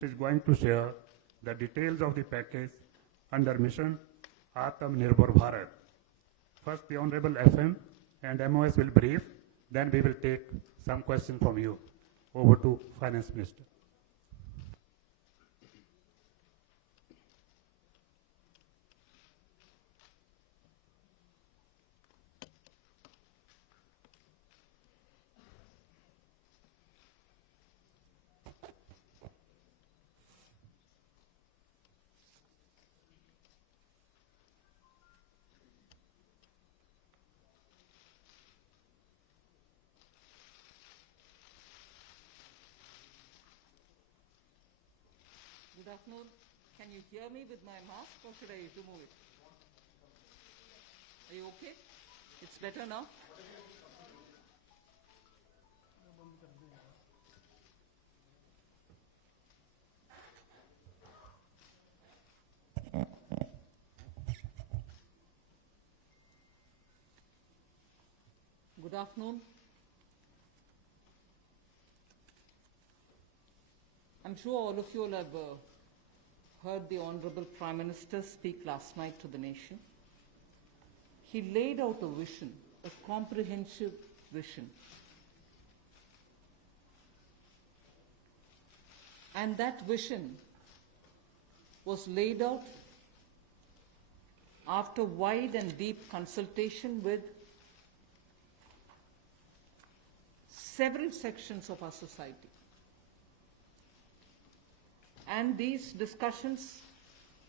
is going to share the details of the package under mission Atmanirbhar Bharat. First, the Honorable FM and MOS will brief, then we will take some questions from you. Over to Finance Minister. Good afternoon. Can you hear me with my mask or should I remove it? Are you okay? It's better now? Good afternoon. I'm sure all of you will have heard the Honorable Prime Minister speak last night to the nation. He laid out a vision, a comprehensive vision. And that vision was laid out after wide and deep consultation with several sections of our society. And these discussions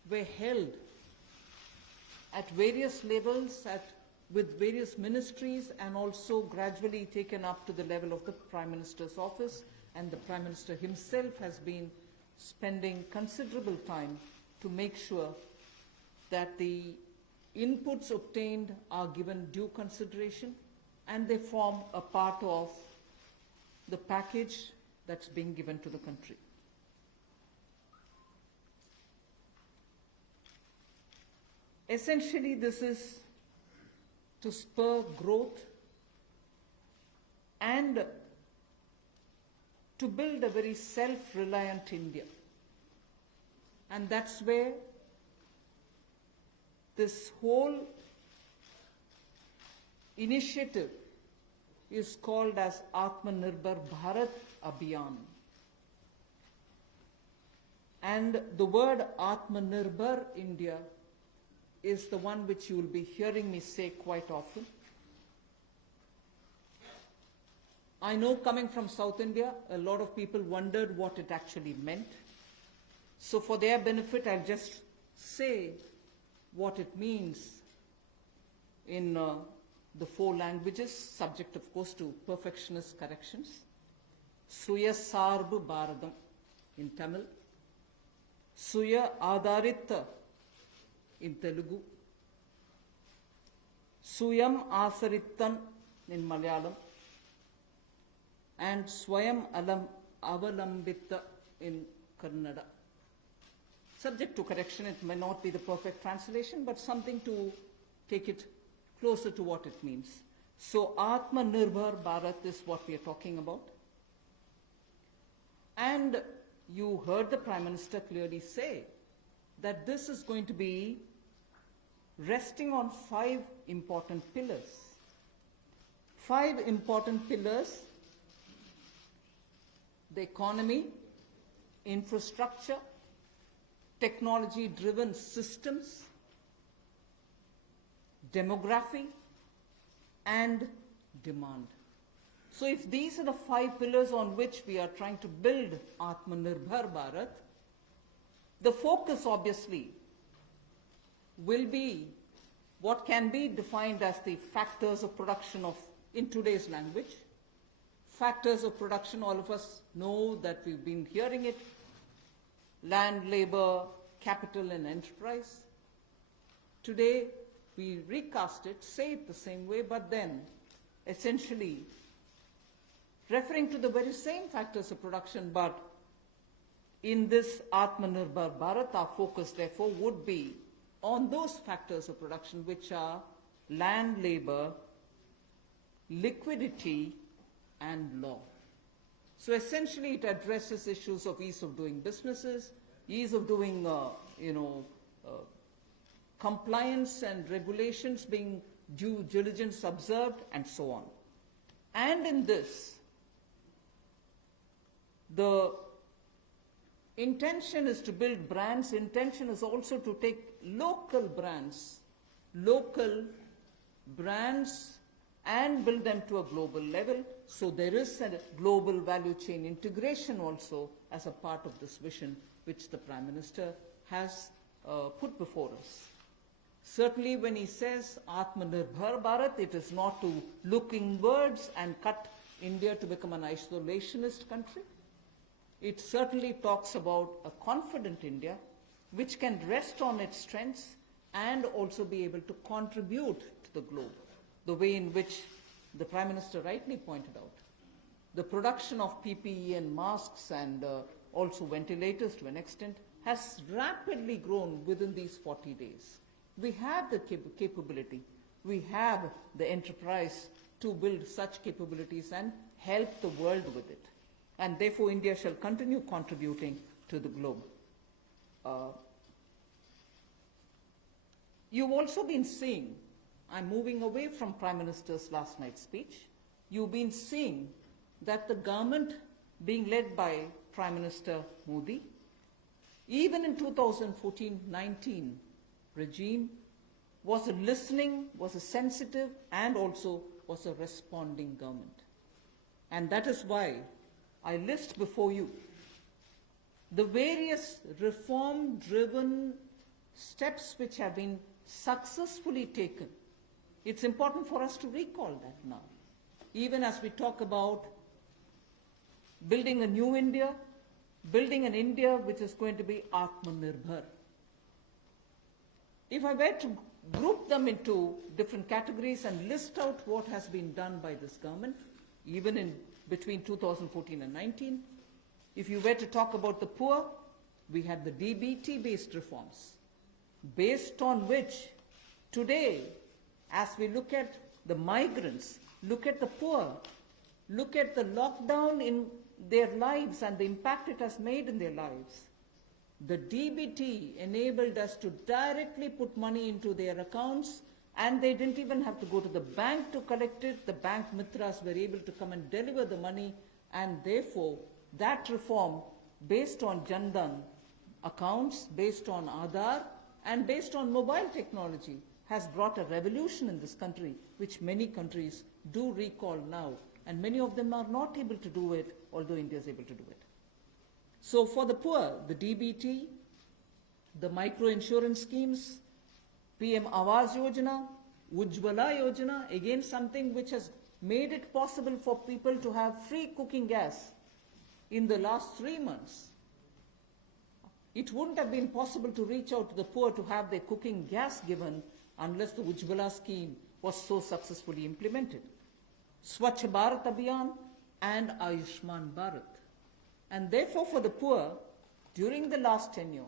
were held at various levels, with various ministries, and also gradually taken up to the level of the Prime Minister's office. And the Prime Minister himself has been spending considerable time to make sure that the inputs obtained are given due consideration and they form a part of the package that's being given to the country. Essentially, this is to spur growth and to build a very self-reliant India. And that's where this whole initiative is called as Atmanirbhar Bharat Abhiyan. And the word Atmanirbhar India is the one which you will be hearing me say quite often. I know, coming from South India, a lot of people wondered what it actually meant. So for their benefit, I'll just say what it means in the 4 languages, subject of course to perfectionist corrections. Suya Sarbu Bharadam in Tamil, Suya Adharita in Telugu, Suyam Asarittan in Malayalam, and Swayam Avalambita in Kannada. Subject to correction, it may not be the perfect translation, but something to take it closer to what it means. So Atmanirbhar Bharat is what we are talking about. And you heard the Prime Minister clearly say that this is going to be resting on 5 important pillars. 5 important pillars: the economy, infrastructure, technology-driven systems, demography, and demand. So if these are the 5 pillars on which we are trying to build Atmanirbhar Bharat, the focus obviously will be what can be defined as the factors of production in today's language. Factors of production, all of us know that we've been hearing it: land, labor, capital, and enterprise. Today, we recast it, say it the same way, but then essentially referring to the very same factors of production, but in this Atmanirbhar Bharat, our focus therefore would be on those factors of production which are land, labor, liquidity, and law. So essentially it addresses issues of ease of doing businesses, ease of doing, compliance and regulations being due diligence observed, and so on. And in this, the intention is to build brands. Intention is also to take local brands, and build them to a global level. So there is a global value chain integration also as a part of this vision which the Prime Minister has put before us. Certainly when he says Atmanirbhar Bharat, it is not to look inwards and cut India to become an isolationist country. It certainly talks about a confident India which can rest on its strengths and also be able to contribute to the globe, the way in which the Prime Minister rightly pointed out. The production of PPE and masks and also ventilators to an extent has rapidly grown within these 40 days. We have the capability, we have the enterprise to build such capabilities and help the world with it. And therefore India shall continue contributing to the globe. You've also been seeing, I'm moving away from Prime Minister's last night's speech, you've been seeing that the government being led by Prime Minister Modi, even in 2014-19 regime, was a listening, was a sensitive, and also was a responding government. And that is why I list before you the various reform-driven steps which have been successfully taken. It's important for us to recall that now. Even as we talk about building a new India, building an India which is going to be Atmanirbhar. If I were to group them into different categories and list out what has been done by this government, even in between 2014 and 19, if you were to talk about the poor, we had the DBT-based reforms, based on which today, as we look at the migrants, look at the poor, look at the lockdown in their lives and the impact it has made in their lives, the DBT enabled us to directly put money into their accounts, and they didn't even have to go to the bank to collect it. The bank mitras were able to come and deliver the money, and therefore that reform based on Jan Dhan accounts, based on Aadhaar, and based on mobile technology has brought a revolution in this country, which many countries do recall now, and many of them are not able to do it, although India is able to do it. So for the poor, the DBT, the micro-insurance schemes, PM Awas Yojana, Ujjwala Yojana, again something which has made it possible for people to have free cooking gas in the last 3 months. It wouldn't have been possible to reach out to the poor to have their cooking gas given unless the Ujjwala scheme was so successfully implemented. Swachh Bharat Abhiyan and Ayushman Bharat. And therefore for the poor, during the last tenure,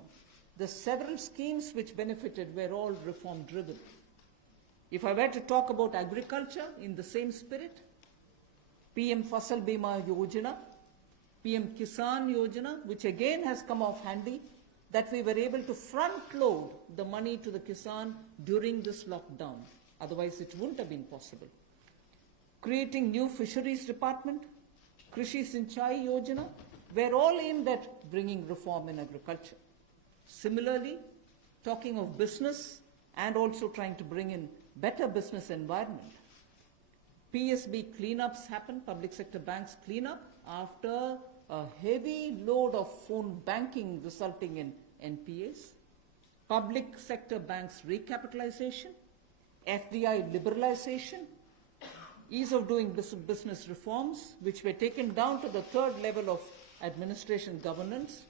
the several schemes which benefited were all reform driven. If I were to talk about agriculture in the same spirit, PM Fasal Bima Yojana, PM Kisan Yojana, which again has come off handy, that we were able to front load the money to the Kisan during this lockdown. Otherwise it wouldn't have been possible. Creating new fisheries department, Krishi Sinchai Yojana, were all aimed at bringing reform in agriculture. Similarly, talking of business and also trying to bring in better business environment. PSB cleanups happened, public sector banks cleanup, after a heavy load of phone banking resulting in NPAs. Public sector banks recapitalization, FDI liberalization, ease of doing business reforms, which were taken down to the third level of administration governance,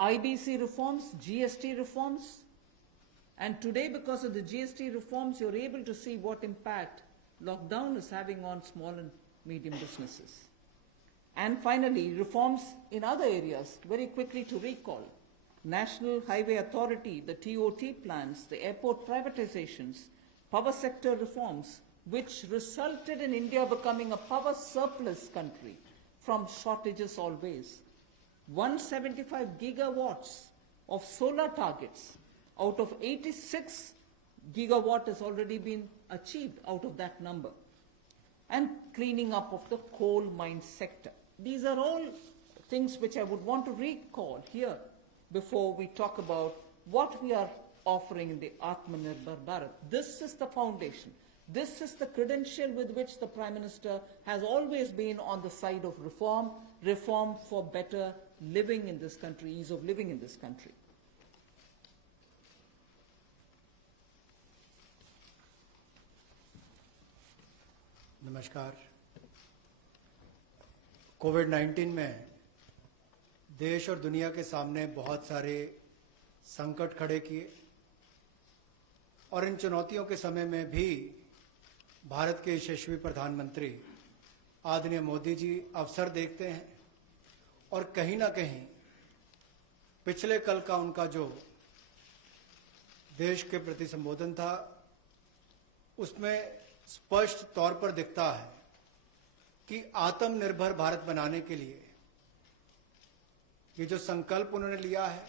IBC reforms, GST reforms, and today because of the GST reforms, you're able to see what impact lockdown is having on small and medium businesses. And finally, reforms in other areas, very quickly to recall. National Highway Authority, the TOT plans, the airport privatizations, power sector reforms, which resulted in India becoming a power surplus country from shortages always. 175 gigawatts of solar targets out of 86 gigawatt has already been achieved out of that number. And cleaning up of the coal mine sector. These are all things which I would want to recall here before we talk about what we are offering in the Atmanirbhar Bharat. This is the foundation. This is the credential with which the Prime Minister has always been on the side of reform, reform for better living in this country, ease of living in this country. नमस्कार। कोविड-19 में देश और दुनिया के सामने बहुत सारे संकट खड़े किए और इन चुनौतियों के समय में भी भारत के यशस्वी प्रधानमंत्री आदरणीय मोदी जी अवसर देखते हैं और कहीं ना कहीं पिछले कल का उनका जो देश के प्रति संबोधन था उसमें स्पष्ट तौर पर दिखता है कि आत्मनिर्भर भारत बनाने के लिए ये जो संकल्प उन्होंने लिया है,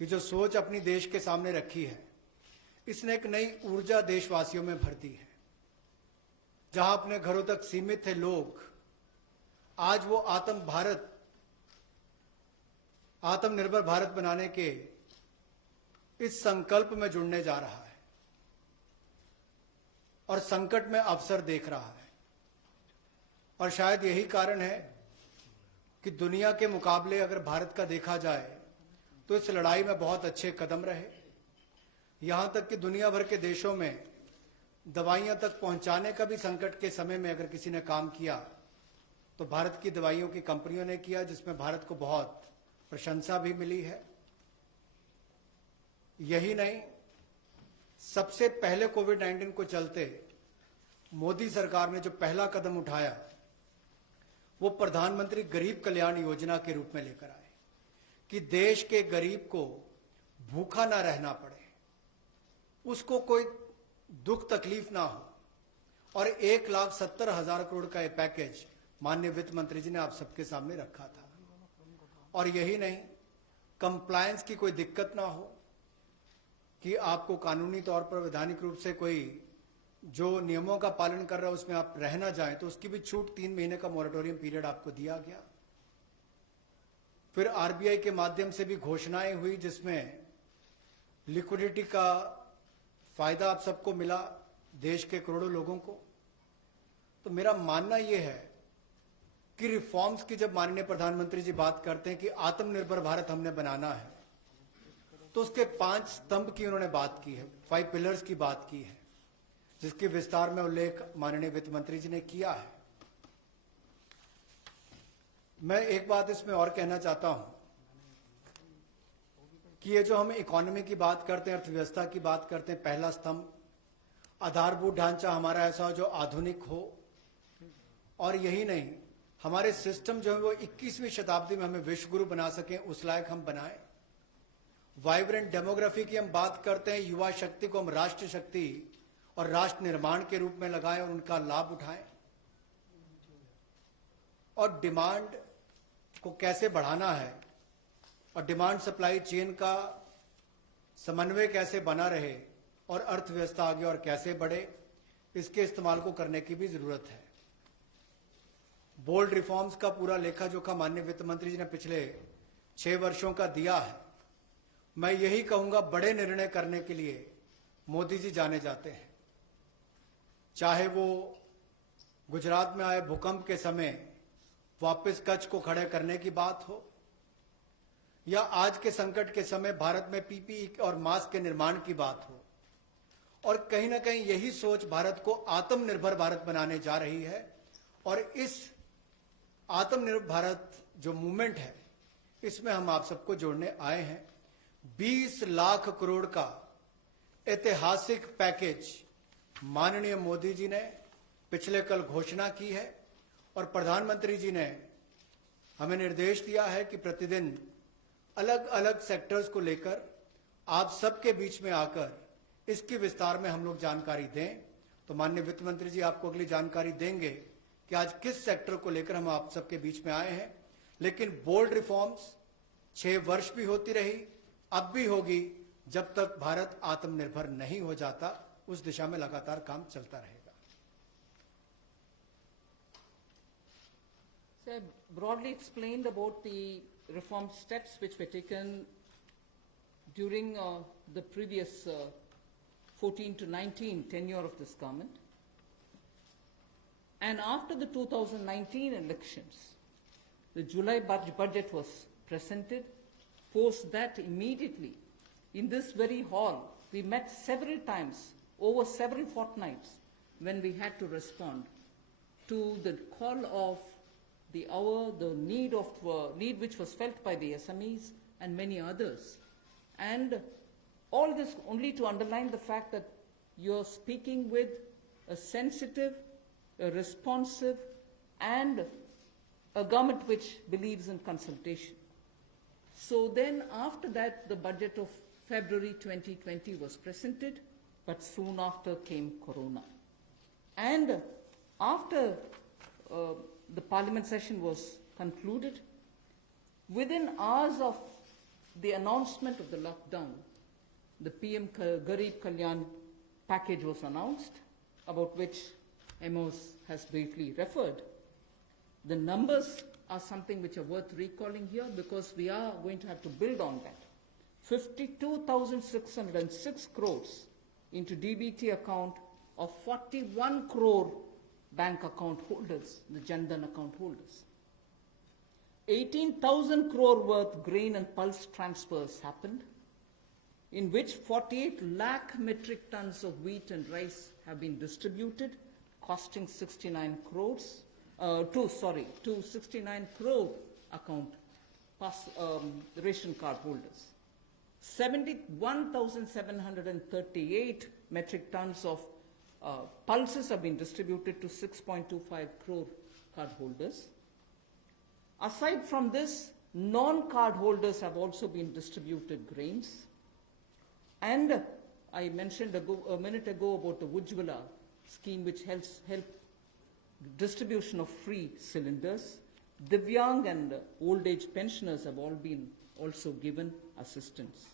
ये जो सोच अपनी देश के सामने रखी है, इसने एक नई ऊर्जा देशवासियों में भर दी है। जहां अपने घरों तक सीमित थे लोग, आज वो आत्मनिर्भर भारत बनाने के इस संकल्प में जुड़ने जा रहा है और संकट में अवसर देख रहा है। और शायद यही कारण है कि दुनिया के मुकाबले अगर भारत का देखा जाए तो इस लड़ाई में बहुत अच्छे कदम रहे। यहां तक कि दुनिया भर के देशों में दवाइयां तक पहुंचाने का भी संकट के समय में अगर किसी ने काम किया तो भारत की दवाइयों की कंपनियों ने किया, जिसमें भारत को बहुत प्रशंसा भी मिली है। यही नहीं, सबसे पहले कोविड-19 को चलते मोदी सरकार ने जो पहला कदम उठाया वो प्रधानमंत्री गरीब कल्याण योजना के रूप में लेकर आए कि देश के गरीब को भूखा ना रहना पड़े, उसको कोई दुख तकलीफ ना हो। और 1,70,000 करोड़ का ये पैकेज माननीय वित्त मंत्री जी ने आप सबके सामने रखा था। और यही नहीं, कंप्लायंस की कोई दिक्कत ना हो कि आपको कानूनी तौर पर वैधानिक रूप से कोई जो नियमों का पालन कर रहा है उसमें आप रह ना जाएं, तो उसकी भी छूट 3 महीने का मोरेटोरियम पीरियड आपको दिया गया। फिर आरबीआई के माध्यम से भी घोषणाएं हुई जिसमें लिक्विडिटी का फायदा आप सबको मिला, देश के करोड़ों लोगों को। तो मेरा मानना यह है कि रिफॉर्म्स की जब माननीय प्रधानमंत्री जी बात करते हैं कि आत्मनिर्भर भारत हमने बनाना है, तो उसके 5 स्तंभ की उन्होंने बात की है, 5 पिलर्स की बात की है, जिसके विस्तार में उल्लेख माननीय वित्त मंत्री जी ने किया है। मैं एक बात इसमें और कहना चाहता हूं कि ये जो हम इकोनॉमी की बात करते हैं, अर्थव्यवस्था की बात करते हैं, पहला स्तंभ आधारभूत ढांचा हमारा ऐसा हो जो आधुनिक हो। और यही नहीं, हमारे सिस्टम जो है वो 21वीं शताब्दी में हमें विश्व गुरु बना सकें, उस लायक हम बनाएं। वाइब्रेंट डेमोग्राफी की हम बात करते हैं, युवा शक्ति को हम राष्ट्र शक्ति और राष्ट्र निर्माण के रूप में लगाएं और उनका लाभ उठाएं। और डिमांड को कैसे बढ़ाना है और डिमांड सप्लाई चेन का समन्वय कैसे बना रहे और अर्थव्यवस्था आगे और कैसे बढ़े, इसके इस्तेमाल को करने की भी जरूरत है। बोल्ड रिफॉर्म्स का पूरा लेखा जोखा माननीय वित्त मंत्री जी ने पिछले 6 वर्षों का दिया है। मैं यही कहूंगा, बड़े निर्णय करने के लिए मोदी जी जाने जाते हैं। चाहे वो गुजरात में आए भूकंप के समय वापस कच्छ को खड़े करने की बात हो, या आज के संकट के समय भारत में पीपीई और मास्क के निर्माण की बात हो। और कहीं ना कहीं यही सोच भारत को आत्मनिर्भर भारत बनाने जा रही है। और इस आत्मनिर्भर भारत जो मूवमेंट है, इसमें हम आप सबको जोड़ने आए हैं। 20 लाख करोड़ का ऐतिहासिक पैकेज माननीय मोदी जी ने पिछले कल घोषणा की है और प्रधानमंत्री जी ने हमें निर्देश दिया है कि प्रतिदिन अलग अलग सेक्टर्स को लेकर आप सबके बीच में आकर इसके विस्तार में हम लोग जानकारी दें। तो माननीय वित्त मंत्री जी आपको अगली जानकारी देंगे कि आज किस सेक्टर को लेकर हम आप सबके बीच में आए हैं, लेकिन बोल्ड रिफॉर्म्स 6 वर्ष भी होती रही, अब भी होगी, जब तक भारत आत्मनिर्भर नहीं हो जाता। उस दिशा में लगातार काम चलता रहेगा। So I broadly explained about the reform steps which were taken during the previous 14 to 19 tenure of this government. And after the 2019 elections, the July budget was presented. Post that, immediately, in this very hall, we met several times, over several fortnights, when we had to respond to the call of the hour, the need which was felt by the SMEs and many others. And all this only to underline the fact that you're speaking with a sensitive, a responsive, and a government which believes in consultation. So then after that, the budget of February 2020 was presented, but soon after came Corona. And after the parliament session was concluded, within hours of the announcement of the lockdown, the PM Garib Kalyan package was announced, about which Amos has briefly referred. The numbers are something which are worth recalling here because we are going to have to build on that. 52,606 crores into DBT account of 41 crore bank account holders, the Jan Dhan account holders. 18,000 crore worth grain and pulse transfers happened, in which 48 lakh metric tons of wheat and rice have been distributed, costing 69 crores, to 69 crore account ration card holders. 71,738 metric tons of pulses have been distributed to 6.25 crore card holders. Aside from this, non-card holders have also been distributed grains. And I mentioned a minute ago about the Ujjwala scheme, which helps distribution of free cylinders. Divyang and old age pensioners have all been also given assistance.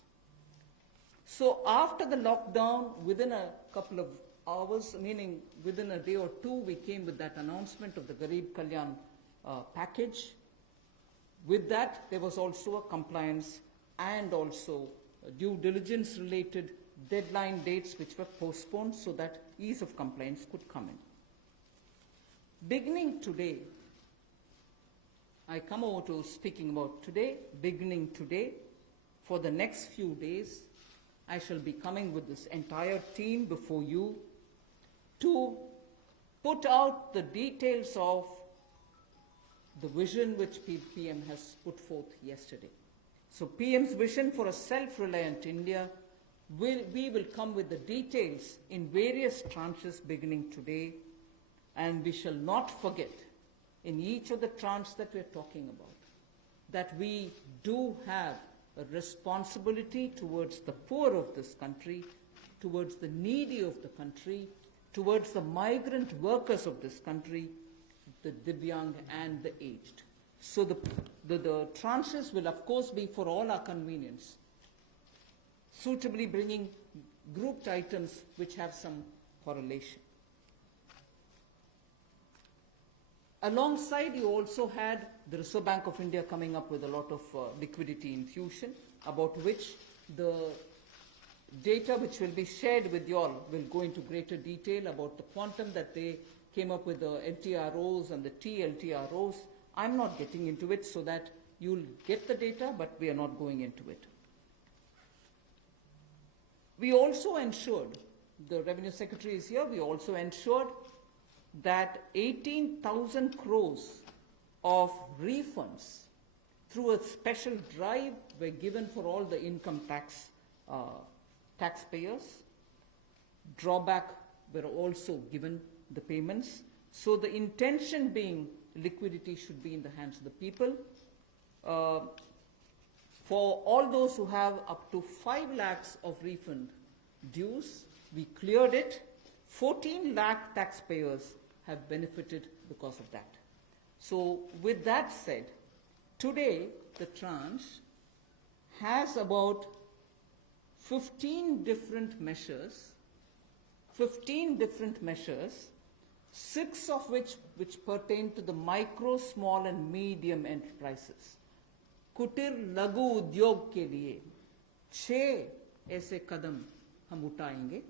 So after the lockdown, within a couple of hours, meaning within a day or two, we came with that announcement of the Garib Kalyan package. With that, there was also a compliance and also due diligence related deadline dates which were postponed so that ease of compliance could come in. Beginning today, I come over to speaking about today. Beginning today, for the next few days, I shall be coming with this entire team before you to put out the details of the vision which PM has put forth yesterday. So PM's vision for a self-reliant India, we will come with the details in various tranches beginning today, and we shall not forget in each of the tranches that we are talking about that we do have a responsibility towards the poor of this country, towards the needy of the country, towards the migrant workers of this country, the Divyang and the aged. So the tranches will of course be for all our convenience, suitably bringing grouped items which have some correlation. Alongside, you also had the Reserve Bank of India coming up with a lot of liquidity infusion, about which the data which will be shared with you all will go into greater detail about the quantum that they came up with, the LTROs and the TLTROs. I'm not getting into it so that you'll get the data, but we are not going into it. We also ensured, the Revenue Secretary is here, we also ensured that 18,000 crores of refunds through a special drive were given for all the income tax taxpayers. Drawback were also given the payments. So the intention being liquidity should be in the hands of the people. For all those who have up to 5 lakhs of refund dues, we cleared it. 14 lakh taxpayers have benefited because of that. So with that said, today the tranche has about 15 different measures, 6 of which pertain to the micro, small and medium enterprises. कुटीर लघु उद्योग के लिए 6 ऐसे कदम हम उठाएंगे.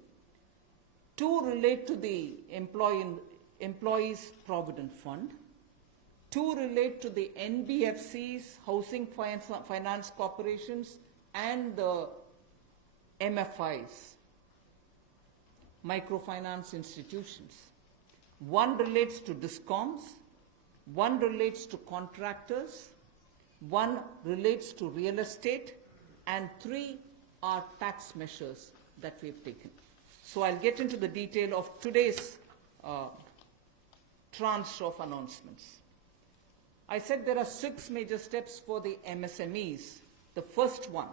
2 relate to the employees provident fund. 2 relate to the NBFCs, housing finance corporations, and the MFIs, microfinance institutions. 1 relates to DISCOMs, 1 relates to contractors, 1 relates to real estate, and 3 are tax measures that we've taken. So I'll get into the detail of today's tranche of announcements. I said there are 6 major steps for the MSMEs. The first one,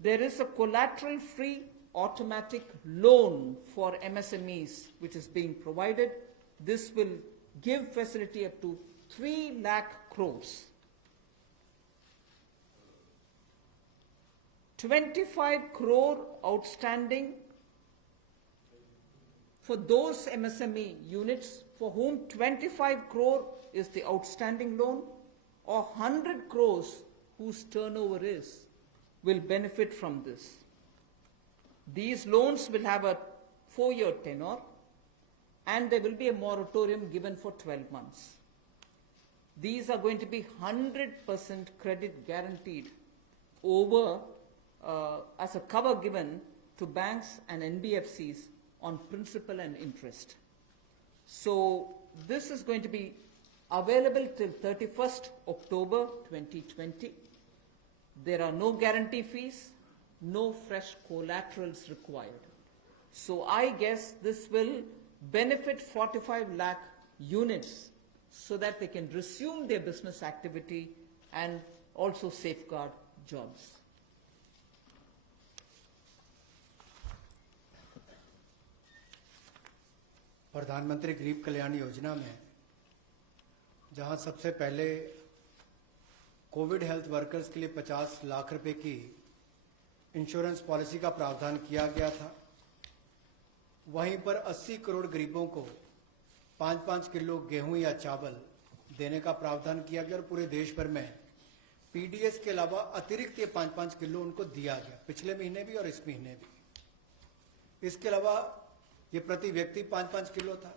there is a collateral-free automatic loan for MSMEs which is being provided. This will give facility up to 3 lakh crores. 25 crore outstanding for those MSME units for whom 25 crore is the outstanding loan, or 100 crores whose turnover will benefit from this. These loans will have a 4-year tenure, and there will be a moratorium given for 12 months. These are going to be 100% credit guaranteed over as a cover given to banks and NBFCs on principal and interest. So this is going to be available till 31st October 2020. There are no guarantee fees, no fresh collaterals required. So I guess this will benefit 45 lakh units so that they can resume their business activity and also safeguard jobs. प्रधानमंत्री गरीब कल्याण योजना में जहां सबसे पहले Covid health workers के लिए 50 लाख रुपए की इंश्योरेंस पॉलिसी का प्रावधान किया गया था, वहीं पर 80 करोड़ गरीबों को 5-5 किलो गेहूं या चावल देने का प्रावधान किया गया और पूरे देश भर में पीडीएस के अलावा अतिरिक्त ये 5-5 किलो उनको दिया गया, पिछले महीने भी और इस महीने भी. इसके अलावा ये प्रति व्यक्ति 5-5 किलो था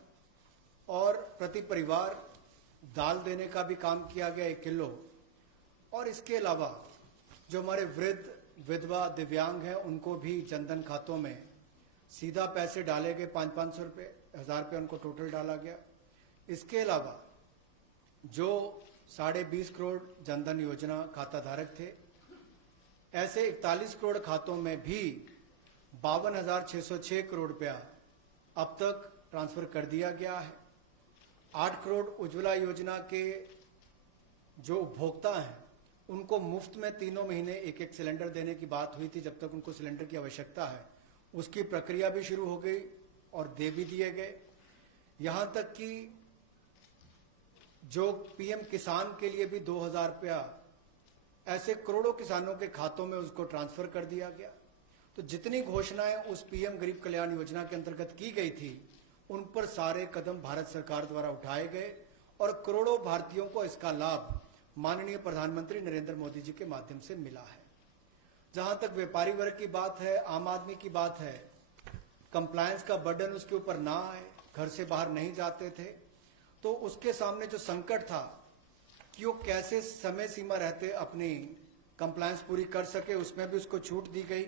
और प्रति परिवार दाल देने का भी काम किया गया 1 किलो. और इसके अलावा जो हमारे वृद्ध, विधवा, दिव्यांग हैं उनको भी जनधन खातों में सीधा पैसे डाले गए, 500-500 रुपये, 1000 रुपये उनको टोटल डाला गया. इसके अलावा जो 20.5 करोड़ जनधन योजना खाता धारक थे, ऐसे 41 करोड़ खातों में भी 52,606 करोड़ रुपया अब तक ट्रांसफर कर दिया गया है. 8 करोड़ उज्ज्वला योजना के जो उपभोक्ता हैं उनको मुफ्त में 3 महीने 1-1 सिलेंडर देने की बात हुई थी. जब तक उनको सिलेंडर की आवश्यकता है उसकी प्रक्रिया भी शुरू हो गई और दे भी दिए गए. यहां तक कि जो पीएम किसान के लिए भी 2,000 रुपया ऐसे करोड़ों किसानों के खातों में उसको ट्रांसफर कर दिया गया. तो जितनी घोषणाएं उस पीएम गरीब कल्याण योजना के अंतर्गत की गई थी उन पर सारे कदम भारत सरकार द्वारा उठाए गए और करोड़ों भारतीयों को इसका लाभ माननीय प्रधानमंत्री नरेंद्र मोदी जी के माध्यम से मिला है. जहां तक व्यापारी वर्ग की बात है, आम आदमी की बात है, कंप्लायंस का बर्डन उसके ऊपर ना आए, घर से बाहर नहीं जाते थे, तो उसके सामने जो संकट था कि वो कैसे समय सीमा रहते अपनी कंप्लायंस पूरी कर सके, उसमें भी उसको छूट दी गई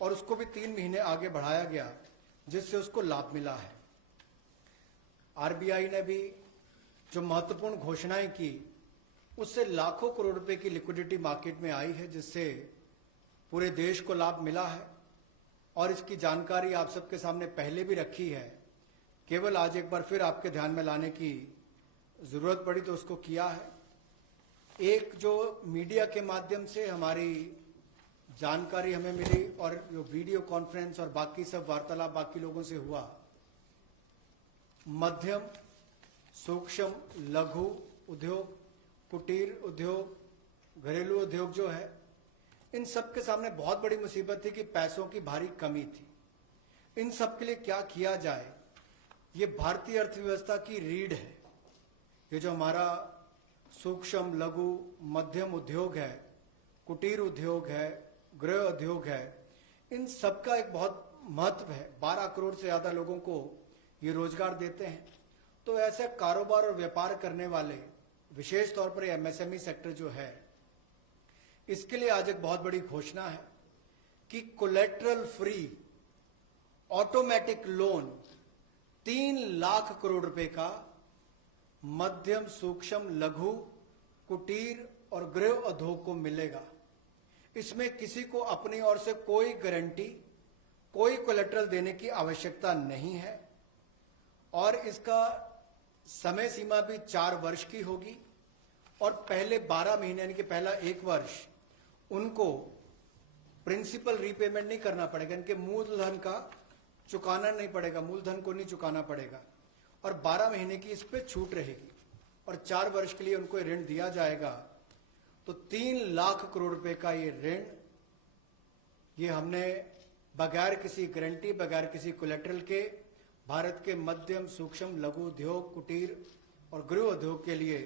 और उसको भी 3 महीने आगे बढ़ाया गया, जिससे उसको लाभ मिला है. आरबीआई ने भी जो महत्वपूर्ण घोषणाएं की उससे लाखों करोड़ रुपए की लिक्विडिटी मार्केट में आई है, जिससे पूरे देश को लाभ मिला है. और इसकी जानकारी आप सबके सामने पहले भी रखी है, केवल आज एक बार फिर आपके ध्यान में लाने की जरूरत पड़ी तो उसको किया है. एक जो मीडिया के माध्यम से हमारी जानकारी हमें मिली और जो वीडियो कॉन्फ्रेंस और बाकी सब वार्तालाप बाकी लोगों से हुआ, मध्यम सूक्ष्म लघु उद्योग, कुटीर उद्योग, घरेलू उद्योग जो है, इन सब के सामने बहुत बड़ी मुसीबत थी कि पैसों की भारी कमी थी। इन सब के लिए क्या किया जाए, ये भारतीय अर्थव्यवस्था की रीढ़ है। ये जो हमारा सूक्ष्म लघु मध्यम उद्योग है, कुटीर उद्योग है, गृह उद्योग है, इन सब का एक बहुत महत्व है। 12 करोड़ से ज्यादा लोगों को ये रोजगार देते हैं। तो ऐसे कारोबार और व्यापार करने वाले, विशेष तौर पर एमएसएमई सेक्टर जो है, इसके लिए आज एक बहुत बड़ी घोषणा है कि collateral free automatic loan 3 lakh crore रुपए का मध्यम सूक्ष्म लघु कुटीर और गृह उद्योग को मिलेगा। इसमें किसी को अपनी ओर से कोई गारंटी, कोई कोलेटरल देने की आवश्यकता नहीं है और इसका समय सीमा भी 4 वर्ष की होगी और पहले 12 महीने यानी कि पहला 1 वर्ष उनको प्रिंसिपल रीपेमेंट नहीं करना पड़ेगा, इनके मूलधन का चुकाना नहीं पड़ेगा, मूलधन को नहीं चुकाना पड़ेगा और 12 महीने की इस पे छूट रहेगी और 4 वर्ष के लिए उनको ऋण दिया जाएगा। तो 3 लाख करोड़ रुपए का ये ऋण, ये हमने बगैर किसी गारंटी, बगैर किसी कोलेटरल के भारत के मध्यम सूक्ष्म लघु उद्योग, कुटीर और गृह उद्योग के लिए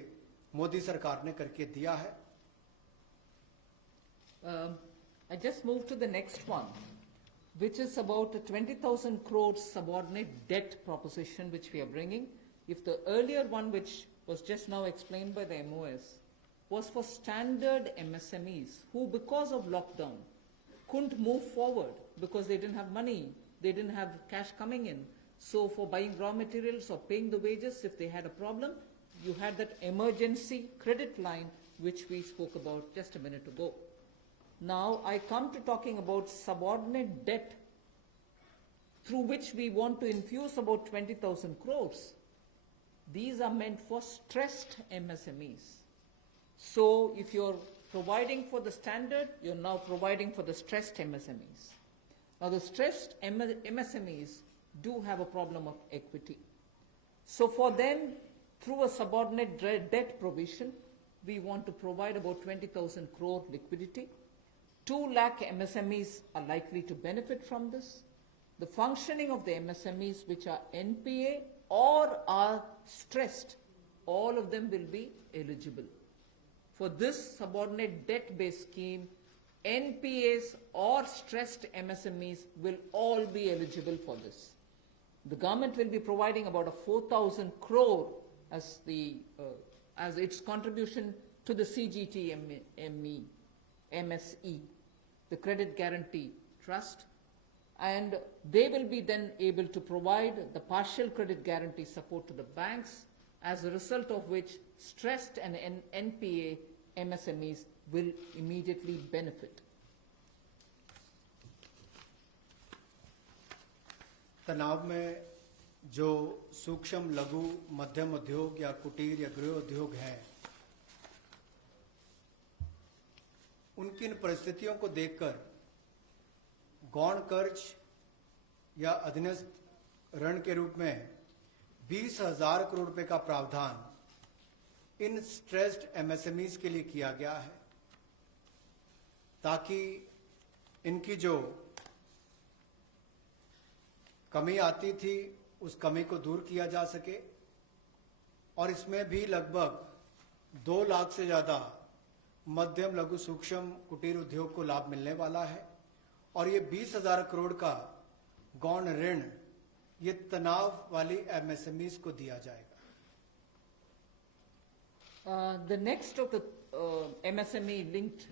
मोदी सरकार ने करके दिया है। I just move to the next one, which is about a 20,000 crore subordinate debt proposition which we are bringing. If the earlier one, which was just now explained by the MOS, was for standard MSMEs who, because of lockdown, couldn't move forward because they didn't have money, they didn't have cash coming in. So for buying raw materials or paying the wages, if they had a problem, you had that emergency credit line which we spoke about just a minute ago. Now I come to talking about subordinate debt through which we want to infuse about 20,000 crores. These are meant for stressed MSMEs. So if you're providing for the standard, you're now providing for the stressed MSMEs. Now the stressed MSMEs do have a problem of equity. So for them, through a subordinate debt provision, we want to provide about 20,000 crore liquidity. 2 lakh MSMEs are likely to benefit from this. The functioning of the MSMEs which are NPA or are stressed, all of them will be eligible. For this subordinate debt-based scheme, NPAs or stressed MSMEs will all be eligible for this. The government will be providing about a 4,000 crore as its contribution to the CGTMSE, the Credit Guarantee Trust, and they will be then able to provide the partial credit guarantee support to the banks, as a result of which stressed and NPA MSMEs will immediately benefit. तनाव में जो सूक्ष्म लघु मध्यम उद्योग या कुटीर या गृह उद्योग हैं, उनकी इन परिस्थितियों को देखकर गौण कर्ज या अधीनस्थ ऋण के रूप में 20,000 करोड़ रुपए का प्रावधान इन स्ट्रेस्ड एमएसएमईज के लिए किया गया है, ताकि इनकी जो कमी आती थी उस कमी को दूर किया जा सके। और इसमें भी लगभग 2 लाख से ज्यादा मध्यम लघु सूक्ष्म कुटीर उद्योग को लाभ मिलने वाला है और ये 20,000 करोड़ का गौण ऋण ये तनाव वाली एमएसएमईज को दिया जाएगा। The next of the MSME linked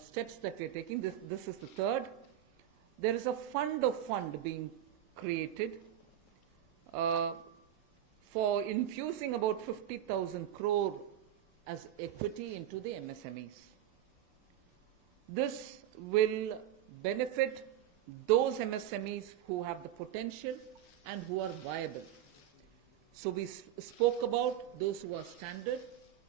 steps that we are taking, this is the third. There is a fund of fund being created for infusing about 50,000 crore as equity into the MSMEs. This will benefit those MSMEs who have the potential and who are viable. So we spoke about those who are standard,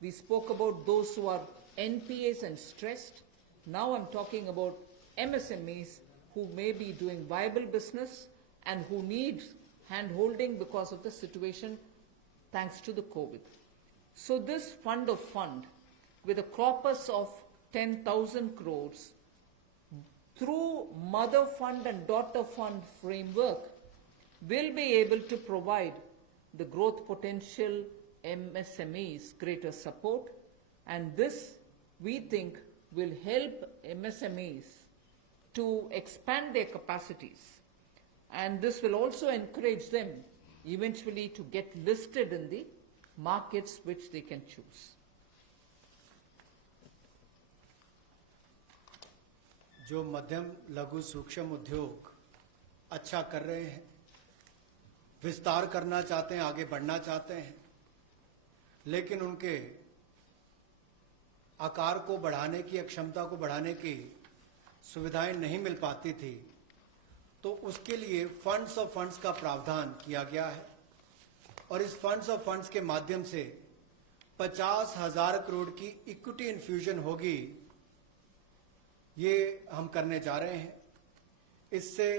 we spoke about those who are NPAs and stressed. Now I'm talking about MSMEs who may be doing viable business and who need hand-holding because of the situation thanks to the COVID. So this fund of fund, with a corpus of 10,000 crores, through mother fund and daughter fund framework, will be able to provide the growth potential MSMEs greater support, and this, we think, will help MSMEs to expand their capacities, and this will also encourage them eventually to get listed in the markets which they can choose. जो मध्यम लघु सूक्ष्म उद्योग अच्छा कर रहे हैं, विस्तार करना चाहते हैं, आगे बढ़ना चाहते हैं, लेकिन उनके आकार को बढ़ाने की, क्षमता को बढ़ाने की सुविधाएं नहीं मिल पाती थी, तो उसके लिए फंड्स ऑफ फंड्स का प्रावधान किया गया है और इस फंड्स ऑफ फंड्स के माध्यम से 50,000 करोड़ की इक्विटी इन्फ्यूजन होगी, ये हम करने जा रहे हैं। इससे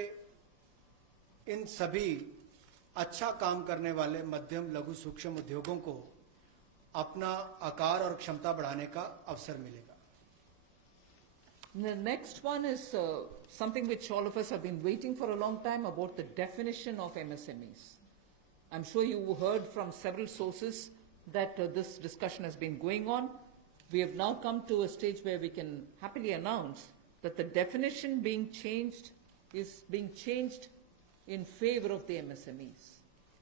इन सभी अच्छा काम करने वाले मध्यम लघु सूक्ष्म उद्योगों को अपना आकार और क्षमता बढ़ाने का अवसर मिलेगा। The next one is something which all of us have been waiting for a long time, about the definition of MSMEs. I'm sure you heard from several sources that this discussion has been going on. We have now come to a stage where we can happily announce that the definition being changed is being changed in favor of the MSMEs.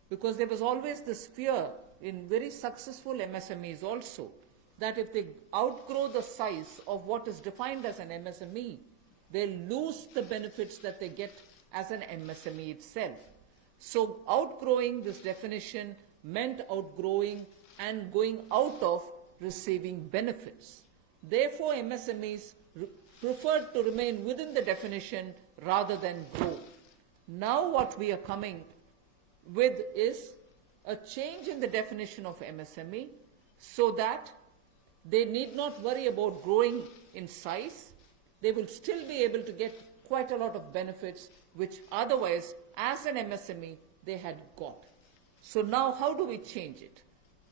Because there was always this fear in very successful MSMEs also, that if they outgrow the size of what is defined as an MSME, they'll lose the benefits that they get as an MSME itself. So outgrowing this definition meant outgrowing and going out of receiving benefits. Therefore, MSMEs preferred to remain within the definition rather than grow. Now what we are coming with is a change in the definition of MSME so that they need not worry about growing in size. They will still be able to get quite a lot of benefits which otherwise, as an MSME, they had got. So now how do we change it?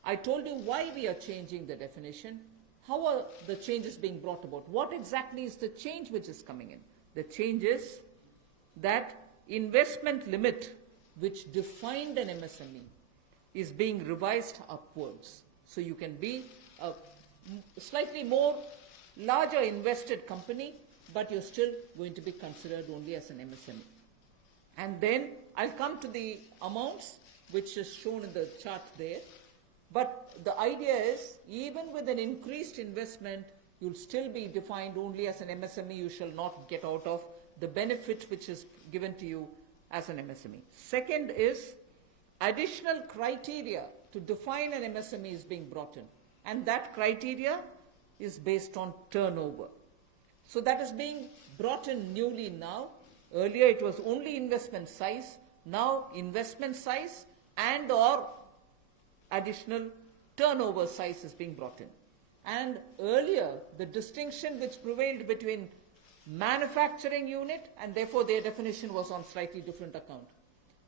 I told you why we are changing the definition. How are the changes being brought about? What exactly is the change which is coming in? The change is that investment limit which defined an MSME is being revised upwards. So you can be a slightly more larger invested company, but you're still going to be considered only as an MSME. And then I'll come to the amounts which is shown in the chart there. But the idea is, even with an increased investment, you'll still be defined only as an MSME. You shall not get out of the benefit which is given to you as an MSME. Second is, additional criteria to define an MSME is being brought in. And that criteria is based on turnover. So that is being brought in newly now. Earlier it was only investment size. Now investment size and or additional turnover size is being brought in. And earlier, the distinction which prevailed between manufacturing unit, and therefore their definition was on slightly different account.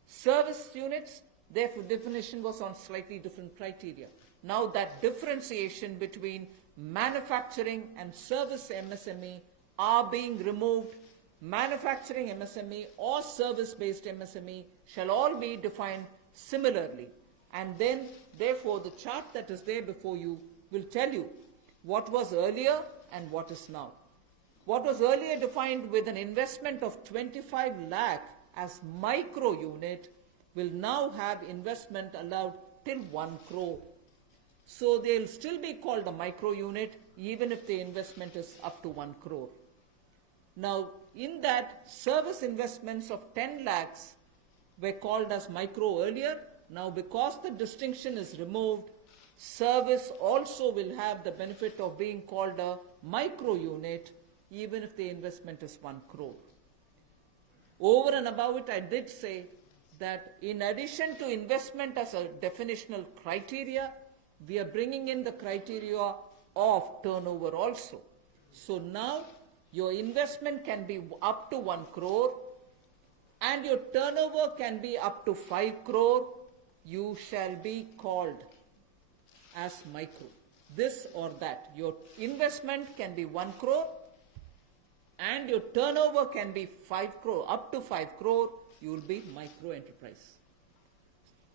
Service units, their definition was on slightly different criteria. Now that differentiation between manufacturing and service MSME are being removed. Manufacturing MSME or service-based MSME shall all be defined similarly. And then, therefore, the chart that is there before you will tell you what was earlier and what is now. What was earlier defined with an investment of 25 lakh as micro unit will now have investment allowed till 1 crore. So they'll still be called a micro unit even if the investment is up to 1 crore. Now, in that, service investments of 10 lakhs were called as micro earlier. Now, because the distinction is removed, service also will have the benefit of being called a micro unit even if the investment is 1 crore. Over and above it, I did say that in addition to investment as a definitional criteria, we are bringing in the criteria of turnover also. So now your investment can be up to 1 crore and your turnover can be up to 5 crore. You shall be called as micro. This or that. Your investment can be 1 crore and your turnover can be 5 crore. Up to 5 crore, you will be micro enterprise.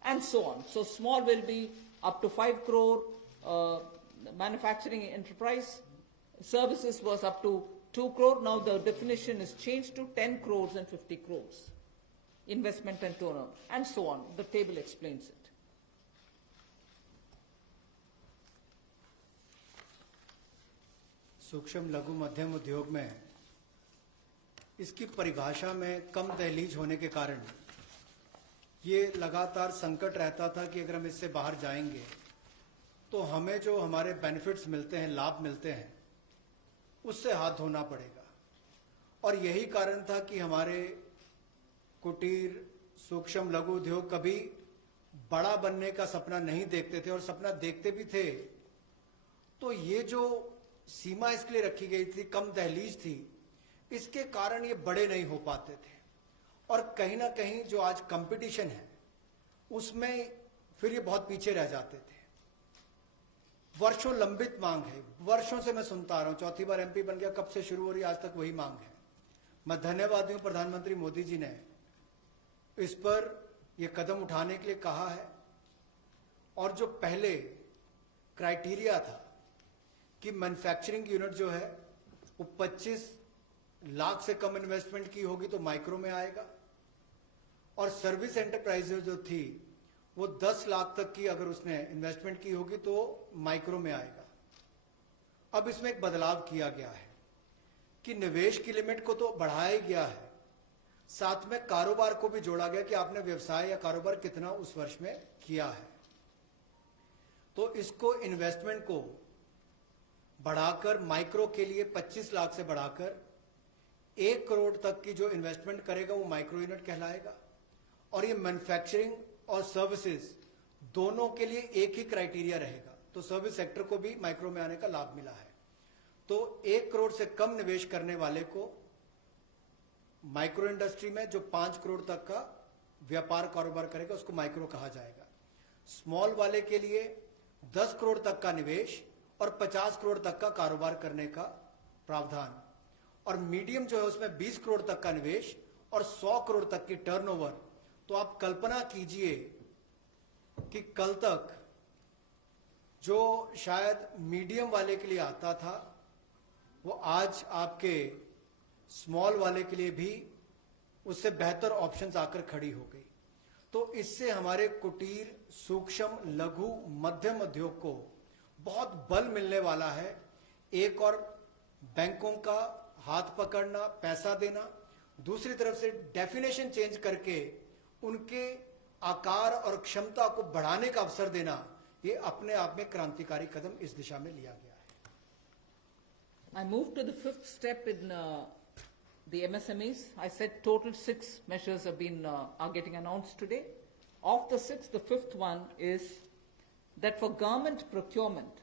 And so on. So small will be up to 5 crore, manufacturing enterprise. Services was up to 2 crore. Now the definition is changed to 10 crores and 50 crores. Investment and turnover. And so on. The table explains it. सूक्ष्म लघु मध्यम उद्योग में इसकी परिभाषा में कम दहलीज होने के कारण ये लगातार संकट रहता था कि अगर हम इससे बाहर जाएंगे तो हमें जो हमारे बेनिफिट्स मिलते हैं, लाभ मिलते हैं, उससे हाथ धोना पड़ेगा। और यही कारण था कि हमारे कुटीर सूक्ष्म लघु उद्योग कभी बड़ा बनने का सपना नहीं देखते थे, और सपना देखते भी थे तो ये जो सीमा इसके लिए रखी गई थी, कम दहलीज थी, इसके कारण ये बड़े नहीं हो पाते थे। और कहीं ना कहीं जो आज कंपटीशन है उसमें फिर ये बहुत पीछे रह जाते थे। वर्षों लंबित मांग है, वर्षों से मैं सुनता आ रहा हूं, चौथी बार एमपी बन गया, कब से शुरू हो रही, आज तक वही मांग है। मैं धन्यवादी हूं प्रधानमंत्री मोदी जी ने इस पर यह कदम उठाने के लिए कहा है। और जो पहले क्राइटेरिया था कि मैन्युफैक्चरिंग यूनिट जो है वो 25 लाख से कम इन्वेस्टमेंट की होगी तो माइक्रो में आएगा, और सर्विस एंटरप्राइज जो थी वो 10 लाख तक की अगर उसने इन्वेस्टमेंट की होगी तो माइक्रो में आएगा। अब इसमें एक बदलाव किया गया है कि निवेश की लिमिट को तो बढ़ाया गया है, साथ में कारोबार को भी जोड़ा गया कि आपने व्यवसाय या कारोबार कितना उस वर्ष में किया है। तो इसको इन्वेस्टमेंट को बढ़ाकर माइक्रो के लिए 25 लाख से बढ़ाकर 1 करोड़ तक की जो इन्वेस्टमेंट करेगा वो माइक्रो यूनिट कहलाएगा। और ये मैन्युफैक्चरिंग और सर्विसेज दोनों के लिए एक ही क्राइटेरिया रहेगा, तो सर्विस सेक्टर को भी माइक्रो में आने का लाभ मिला है। तो 1 करोड़ से कम निवेश करने वाले को माइक्रो इंडस्ट्री में जो 5 करोड़ तक का व्यापार कारोबार करेगा उसको माइक्रो कहा जाएगा। स्मॉल वाले के लिए 10 करोड़ तक का निवेश और 50 करोड़ तक का कारोबार करने का प्रावधान, और मीडियम जो है उसमें 20 करोड़ तक का निवेश और 100 करोड़ तक की टर्नओवर। तो आप कल्पना कीजिए कि कल तक जो शायद मीडियम वाले के लिए आता था वो आज आपके स्मॉल वाले के लिए भी उससे बेहतर ऑप्शंस आकर खड़ी हो गई। तो इससे हमारे कुटीर सूक्ष्म लघु मध्यम उद्योग को बहुत बल मिलने वाला है। एक और बैंकों का हाथ पकड़ना, पैसा देना, दूसरी तरफ से डेफिनेशन चेंज करके उनके आकार और क्षमता को बढ़ाने का अवसर देना, ये अपने आप में क्रांतिकारी कदम इस दिशा में लिया गया है। I move to the fifth step in the MSMEs. I said total 6 measures are getting announced today. Of the 6, the fifth one is that for government procurement,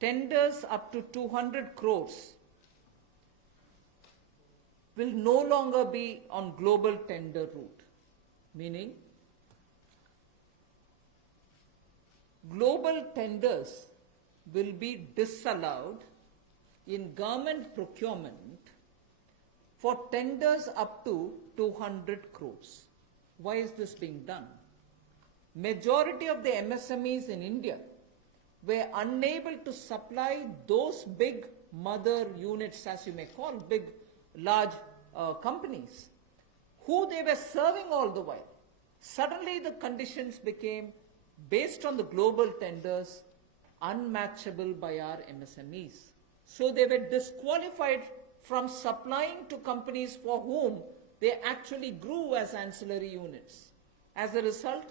tenders up to 200 crores will no longer be on global tender route, meaning global tenders will be disallowed in government procurement for tenders up to 200 crores. Why is this being done? Majority of the MSMEs in India were unable to supply those big mother units, as you may call, large companies, who they were serving all the while. Suddenly the conditions became, based on the global tenders, unmatchable by our MSMEs. So they were disqualified from supplying to companies for whom they actually grew as ancillary units. As a result,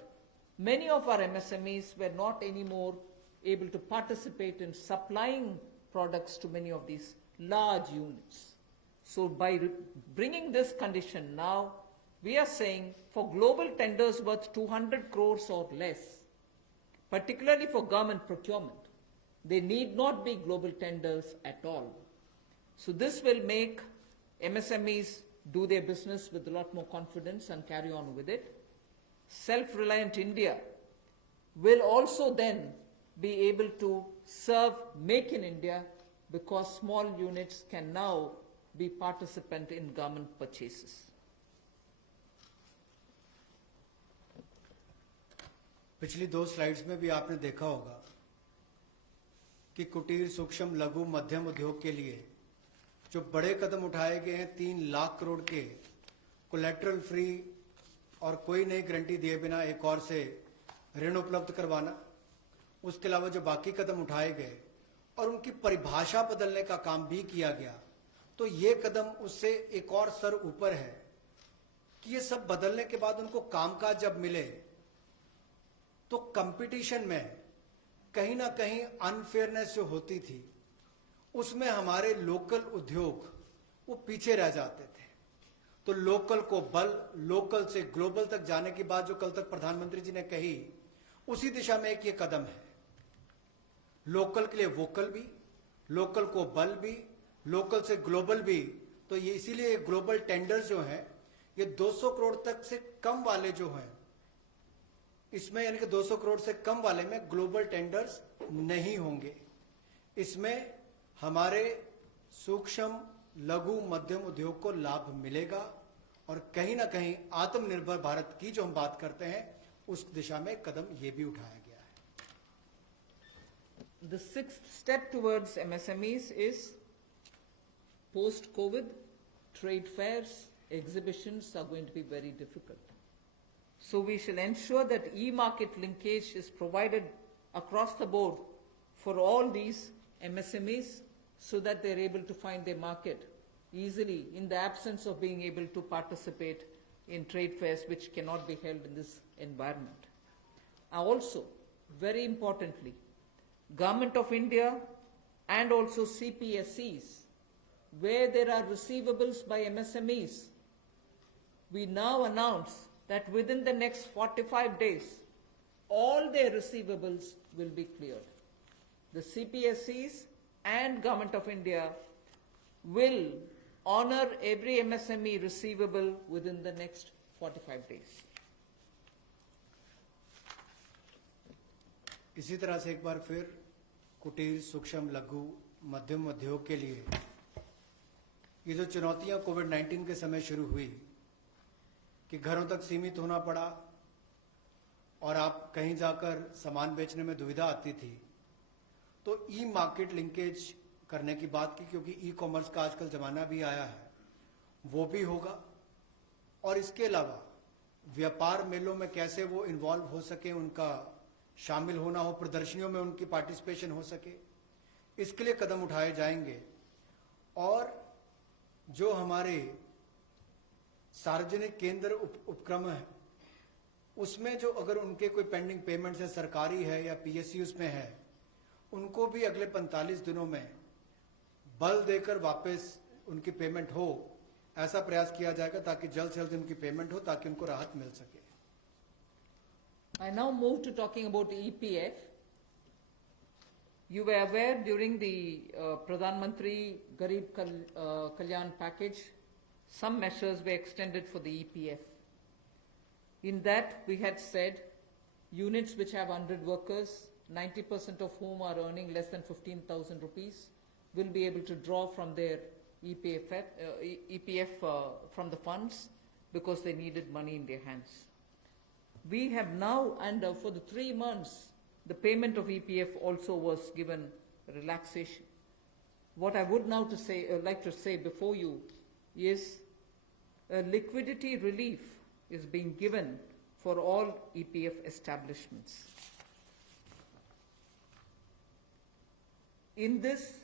many of our MSMEs were not anymore able to participate in supplying products to many of these large units. So by bringing this condition now, we are saying for global tenders worth 200 crores or less, particularly for government procurement, they need not be global tenders at all. So this will make MSMEs do their business with a lot more confidence and carry on with it. Self-reliant India will also then be able to serve Make in India, because small units can now be participant in government purchases. पिछली 2 slides में भी आपने देखा होगा कि कुटीर सूक्ष्म लघु मध्यम उद्योग के लिए जो बड़े कदम उठाए गए हैं, 3 लाख करोड़ के कोलेटरल फ्री और कोई नई गारंटी दिए बिना एक और से ऋण उपलब्ध करवाना, उसके अलावा जो बाकी कदम उठाए गए और उनकी परिभाषा बदलने का काम भी किया गया, तो ये कदम उससे एक और स्तर ऊपर है कि ये सब बदलने के बाद उनको कामकाज जब मिले तो कंपटीशन में कहीं ना कहीं अनफेयरनेस जो होती थी उसमें हमारे लोकल उद्योग वो पीछे रह जाते थे। तो लोकल को बल, लोकल से ग्लोबल तक जाने की बात जो कल तक प्रधानमंत्री जी ने कही, उसी दिशा में एक ये कदम है। लोकल के लिए वोकल भी, लोकल को बल भी, लोकल से ग्लोबल भी। तो ये इसीलिए ग्लोबल टेंडर्स जो हैं ये 200 करोड़ तक से कम वाले जो हैं, इसमें यानी कि 200 करोड़ से कम वाले में ग्लोबल टेंडर्स नहीं होंगे। इसमें हमारे सूक्ष्म लघु मध्यम उद्योग को लाभ मिलेगा और कहीं ना कहीं आत्मनिर्भर भारत की जो हम बात करते हैं उस दिशा में कदम ये भी उठाया गया है। The sixth step towards MSMEs is post-COVID, trade fairs, exhibitions are going to be very difficult. So we shall ensure that e-market linkage is provided across the board for all these MSMEs so that they're able to find their market easily in the absence of being able to participate in trade fairs which cannot be held in this environment. Also, very importantly, Government of India and also CPSEs, where there are receivables by MSMEs, we now announce that within the next 45 days, all their receivables will be cleared. The CPSEs and Government of India will honor every MSME receivable within the next 45 days. इसी तरह से एक बार फिर कुटीर सूक्ष्म लघु मध्यम उद्योग के लिए ये जो चुनौतियां कोविड-19 के समय शुरू हुई कि घरों तक सीमित होना पड़ा और आप कहीं जाकर सामान बेचने में दुविधा आती थी, तो ई मार्केट लिंकेज करने की बात की, क्योंकि ई कॉमर्स का आजकल जमाना भी आया है, वो भी होगा। और इसके अलावा व्यापार मेलों में कैसे वो इन्वॉल्व हो सके, उनका शामिल होना हो, प्रदर्शनियों में उनकी पार्टिसिपेशन हो सके, इसके लिए कदम उठाए जाएंगे। और जो हमारे सार्वजनिक केंद्र उपक्रम है उसमें जो अगर उनके कोई पेंडिंग पेमेंट्स है, सरकारी है या पीएसयूज में है, उनको भी अगले 45 दिनों में बल देकर वापस उनकी पेमेंट हो, ऐसा प्रयास किया जाएगा ताकि जल्द से जल्द उनकी पेमेंट हो, ताकि उनको राहत मिल सके। I now move to talking about EPF. You were aware during the Pradhan Mantri Garib Kalyan package, some measures were extended for the EPF. In that, we had said units which have 100 workers, 90% of whom are earning less than 15,000 rupees, will be able to draw from their EPF from the funds because they needed money in their hands. We have now, and for the 3 months, the payment of EPF also was given relaxation. What I would now like to say before you is a liquidity relief is being given for all EPF establishments. In this,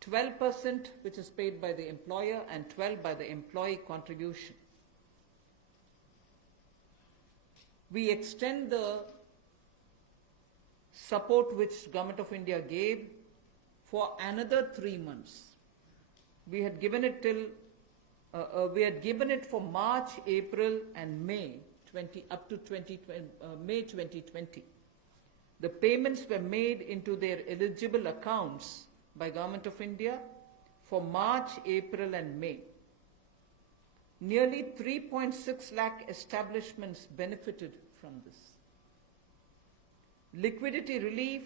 12% which is paid by the employer and 12% by the employee contribution. We extend the support which Government of India gave for another 3 months. We had given it for March, April, and May up to May 2020. The payments were made into their eligible accounts by Government of India for March, April, and May. Nearly 3.6 lakh establishments benefited from this. liquidity relief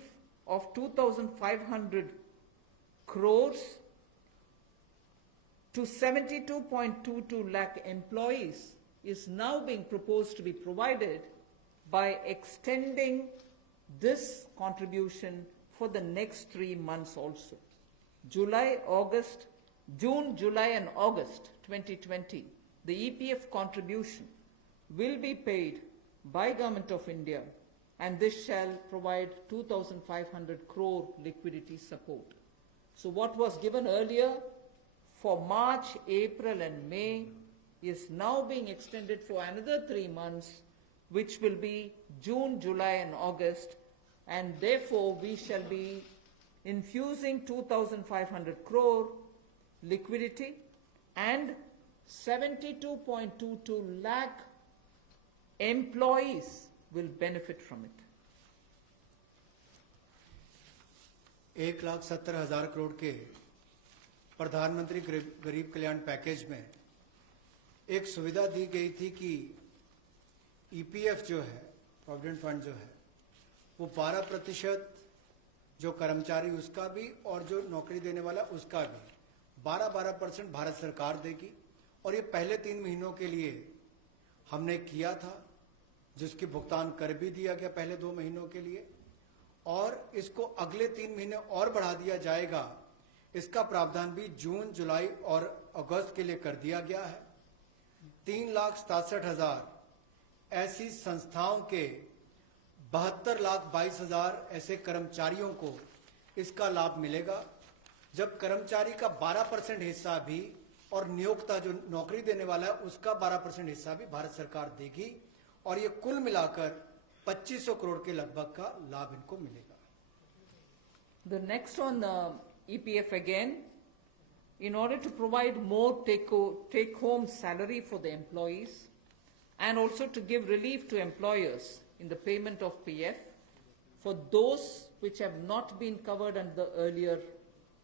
of 2,500 crores to 72.22 lakh employees is now being proposed to be provided by extending this contribution for the next 3 months also. June, July and August 2020, the EPF contribution will be paid by Government of India, and this shall provide 2,500 crore liquidity support. So what was given earlier for March, April and May is now being extended for another 3 months, which will be June, July and August, and therefore we shall be infusing 2,500 crore liquidity and 72.22 lakh employees will benefit from it. 1,70,000 crore के प्रधानमंत्री गरीब कल्याण package में एक सुविधा दी गई थी कि EPF जो है, प्रोविडेंट फंड जो है, वो 12% जो कर्मचारी उसका भी और जो नौकरी देने वाला उसका भी 12% भारत सरकार देगी। और ये पहले 3 महीनों के लिए हमने किया था, जिसकी भुगतान कर भी दिया गया पहले 2 महीनों के लिए, और इसको अगले 3 महीने और बढ़ा दिया जाएगा। इसका प्रावधान भी जून, जुलाई और अगस्त के लिए कर दिया गया है। 3,67,000 ऐसी संस्थाओं के 72,22,000 ऐसे कर्मचारियों को इसका लाभ मिलेगा, जब कर्मचारी का 12% हिस्सा भी और नियोक्ता जो नौकरी देने वाला है उसका 12% हिस्सा भी भारत सरकार देगी, और ये कुल मिलाकर 2,500 करोड़ के लगभग का लाभ इनको मिलेगा। The next on EPF again, in order to provide more take-home salary for the employees and also to give relief to employers in the payment of PF for those which have not been covered under the earlier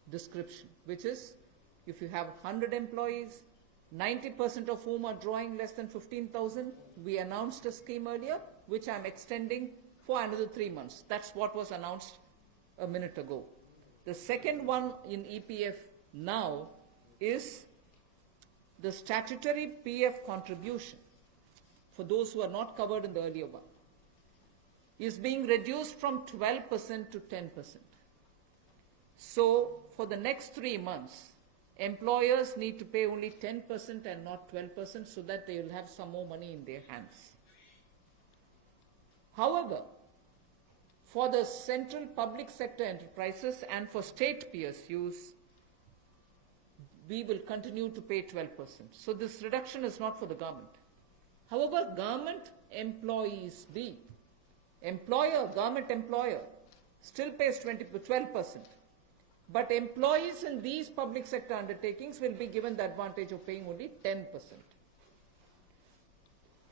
description, which is if you have 100 employees, 90% of whom are drawing less than 15,000, we announced a scheme earlier, which I'm extending for another 3 months. That's what was announced a minute ago. The second one in EPF now is the statutory PF contribution for those who are not covered in the earlier one is being reduced from 12% to 10%. So for the next 3 months, employers need to pay only 10% and not 12% so that they will have some more money in their hands. However, for the central public sector enterprises and for state PSUs, we will continue to pay 12%. So this reduction is not for the government. However, government employees, government employer still pays 12%. But employees in these public sector undertakings will be given the advantage of paying only 10%.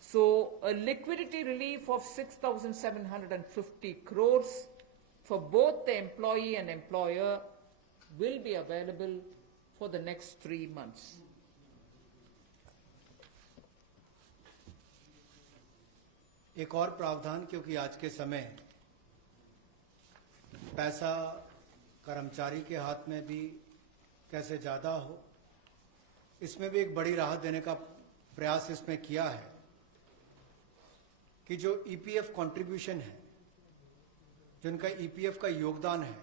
So a liquidity relief of 6,750 crores for both the employee and employer will be available for the next 3 months. एक और प्रावधान, क्योंकि आज के समय पैसा कर्मचारी के हाथ में भी कैसे ज्यादा हो, इसमें भी एक बड़ी राहत देने का प्रयास इसमें किया है कि जो ईपीएफ कंट्रीब्यूशन है, जिनका ईपीएफ का योगदान है,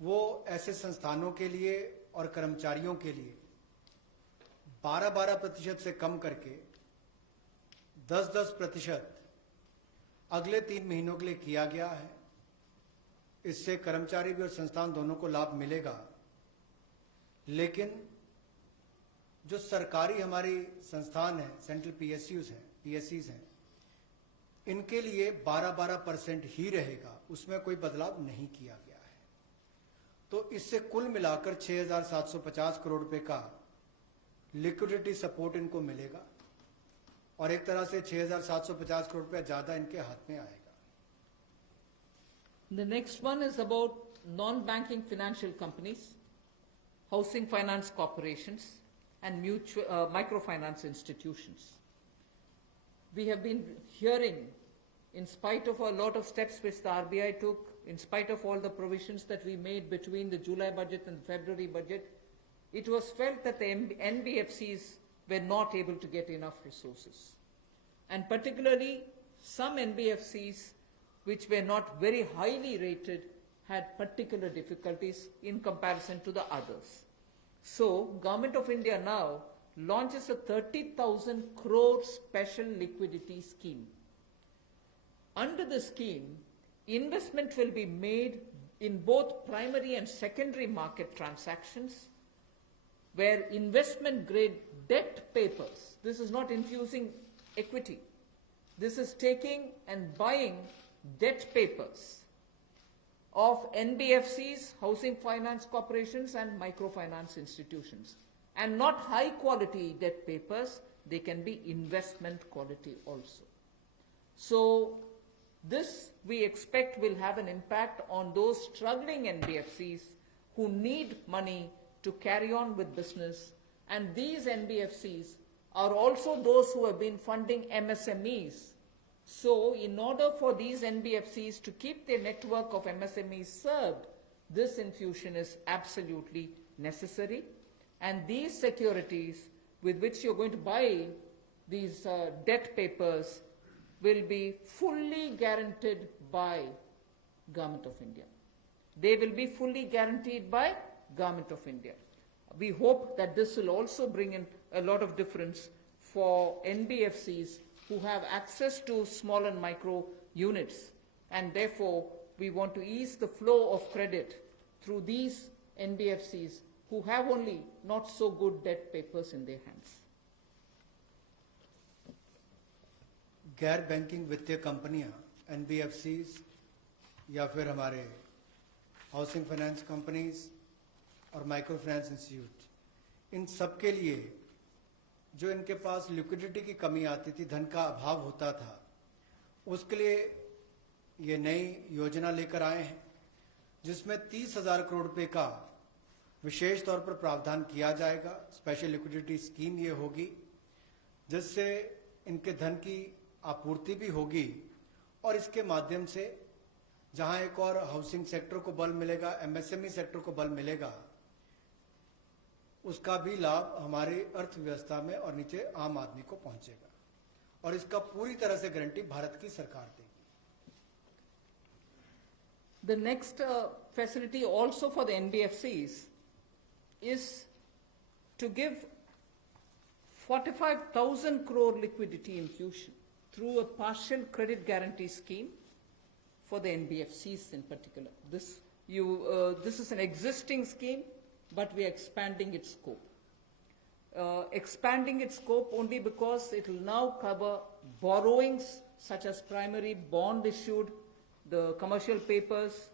वो ऐसे संस्थानों के लिए और कर्मचारियों के लिए 12% से कम करके 10% अगले 3 महीनों के लिए किया गया है। इससे कर्मचारी भी और संस्थान दोनों को लाभ मिलेगा। लेकिन जो सरकारी हमारी संस्थान है, सेंट्रल पीएससीज हैं, इनके लिए 12% ही रहेगा, उसमें कोई बदलाव नहीं किया गया है। तो इससे कुल मिलाकर 6,750 करोड़ रुपए का लिक्विडिटी सपोर्ट इनको मिलेगा और एक तरह से 6,750 करोड़ रुपया ज्यादा इनके हाथ में आएगा। The next one is about non-banking financial companies, housing finance corporations, and microfinance institutions. We have been hearing in spite of a lot of steps which the RBI took, in spite of all the provisions that we made between the July budget and the February budget, it was felt that the NBFCs were not able to get enough resources. And particularly, some NBFCs which were not very highly rated had particular difficulties in comparison to the others. So, Government of India now launches a 30,000 crore special liquidity scheme. Under the scheme, investment will be made in both primary and secondary market transactions where investment grade debt papers, this is not infusing equity, this is taking and buying debt papers of NBFCs, housing finance corporations and microfinance institutions. And not high quality debt papers, they can be investment quality also. So this we expect will have an impact on those struggling NBFCs who need money to carry on with business. And these NBFCs are also those who have been funding MSMEs. So in order for these NBFCs to keep their network of MSMEs served, this infusion is absolutely necessary. And these securities with which you're going to buy these debt papers will be fully guaranteed by Government of India. They will be fully guaranteed by Government of India. We hope that this will also bring in a lot of difference for NBFCs who have access to small and micro units, and therefore we want to ease the flow of credit through these NBFCs who have only not so good debt papers in their hands. गैर banking वित्तीय कंपनियां NBFCs या फिर हमारे housing finance companies और micro finance institute, इन सब के लिए जो इनके पास लिक्विडिटी की कमी आती थी, धन का अभाव होता था, उसके लिए ये नई योजना लेकर आए हैं जिसमें 30,000 करोड़ रुपए का विशेष तौर पर प्रावधान किया जाएगा। स्पेशल लिक्विडिटी स्कीम ये होगी जिससे इनके धन की आपूर्ति भी होगी और इसके माध्यम से जहां एक और हाउसिंग सेक्टर को बल मिलेगा, एमएसएमई सेक्टर को बल मिलेगा, उसका भी लाभ हमारी अर्थव्यवस्था में और नीचे आम आदमी को पहुंचेगा और इसका पूरी तरह से गारंटी भारत की सरकार देगी। The next facility also for the NBFCs is to give 45,000 crore liquidity infusion through a partial credit guarantee scheme for the NBFCs in particular. This is an existing scheme, but we are expanding its scope. Expanding its scope only because it will now cover borrowings such as primary bond issued, the commercial papers.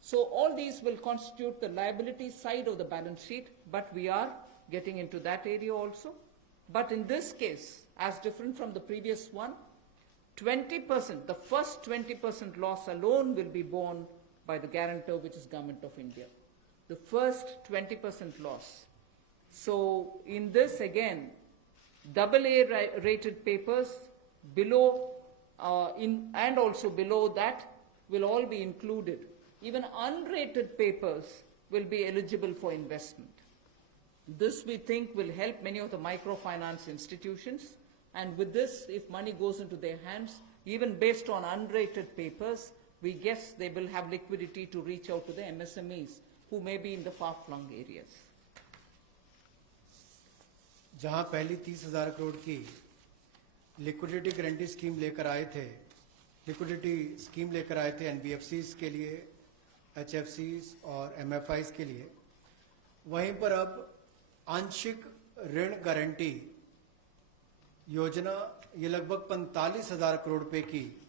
So all these will constitute the liability side of the balance sheet, but we are getting into that area also. But in this case, as different from the previous one, 20%, the first 20% loss alone will be borne by the guarantor, which is Government of India. The first 20% loss. So in this again, AA rated papers below and also below that will all be included. Even unrated papers will be eligible for investment. This we think will help many of the microfinance institutions, and with this, if money goes into their hands, even based on unrated papers, we guess they will have liquidity to reach out to the MSMEs who may be in the far-flung areas. जहां पहली 30,000 करोड़ की liquidity guarantee scheme लेकर आए थे, NBFCs के लिए, एचएफसीज और MFIs के लिए, वहीं पर अब आंशिक ऋण गारंटी योजना ये लगभग 45,000 करोड़ रुपए की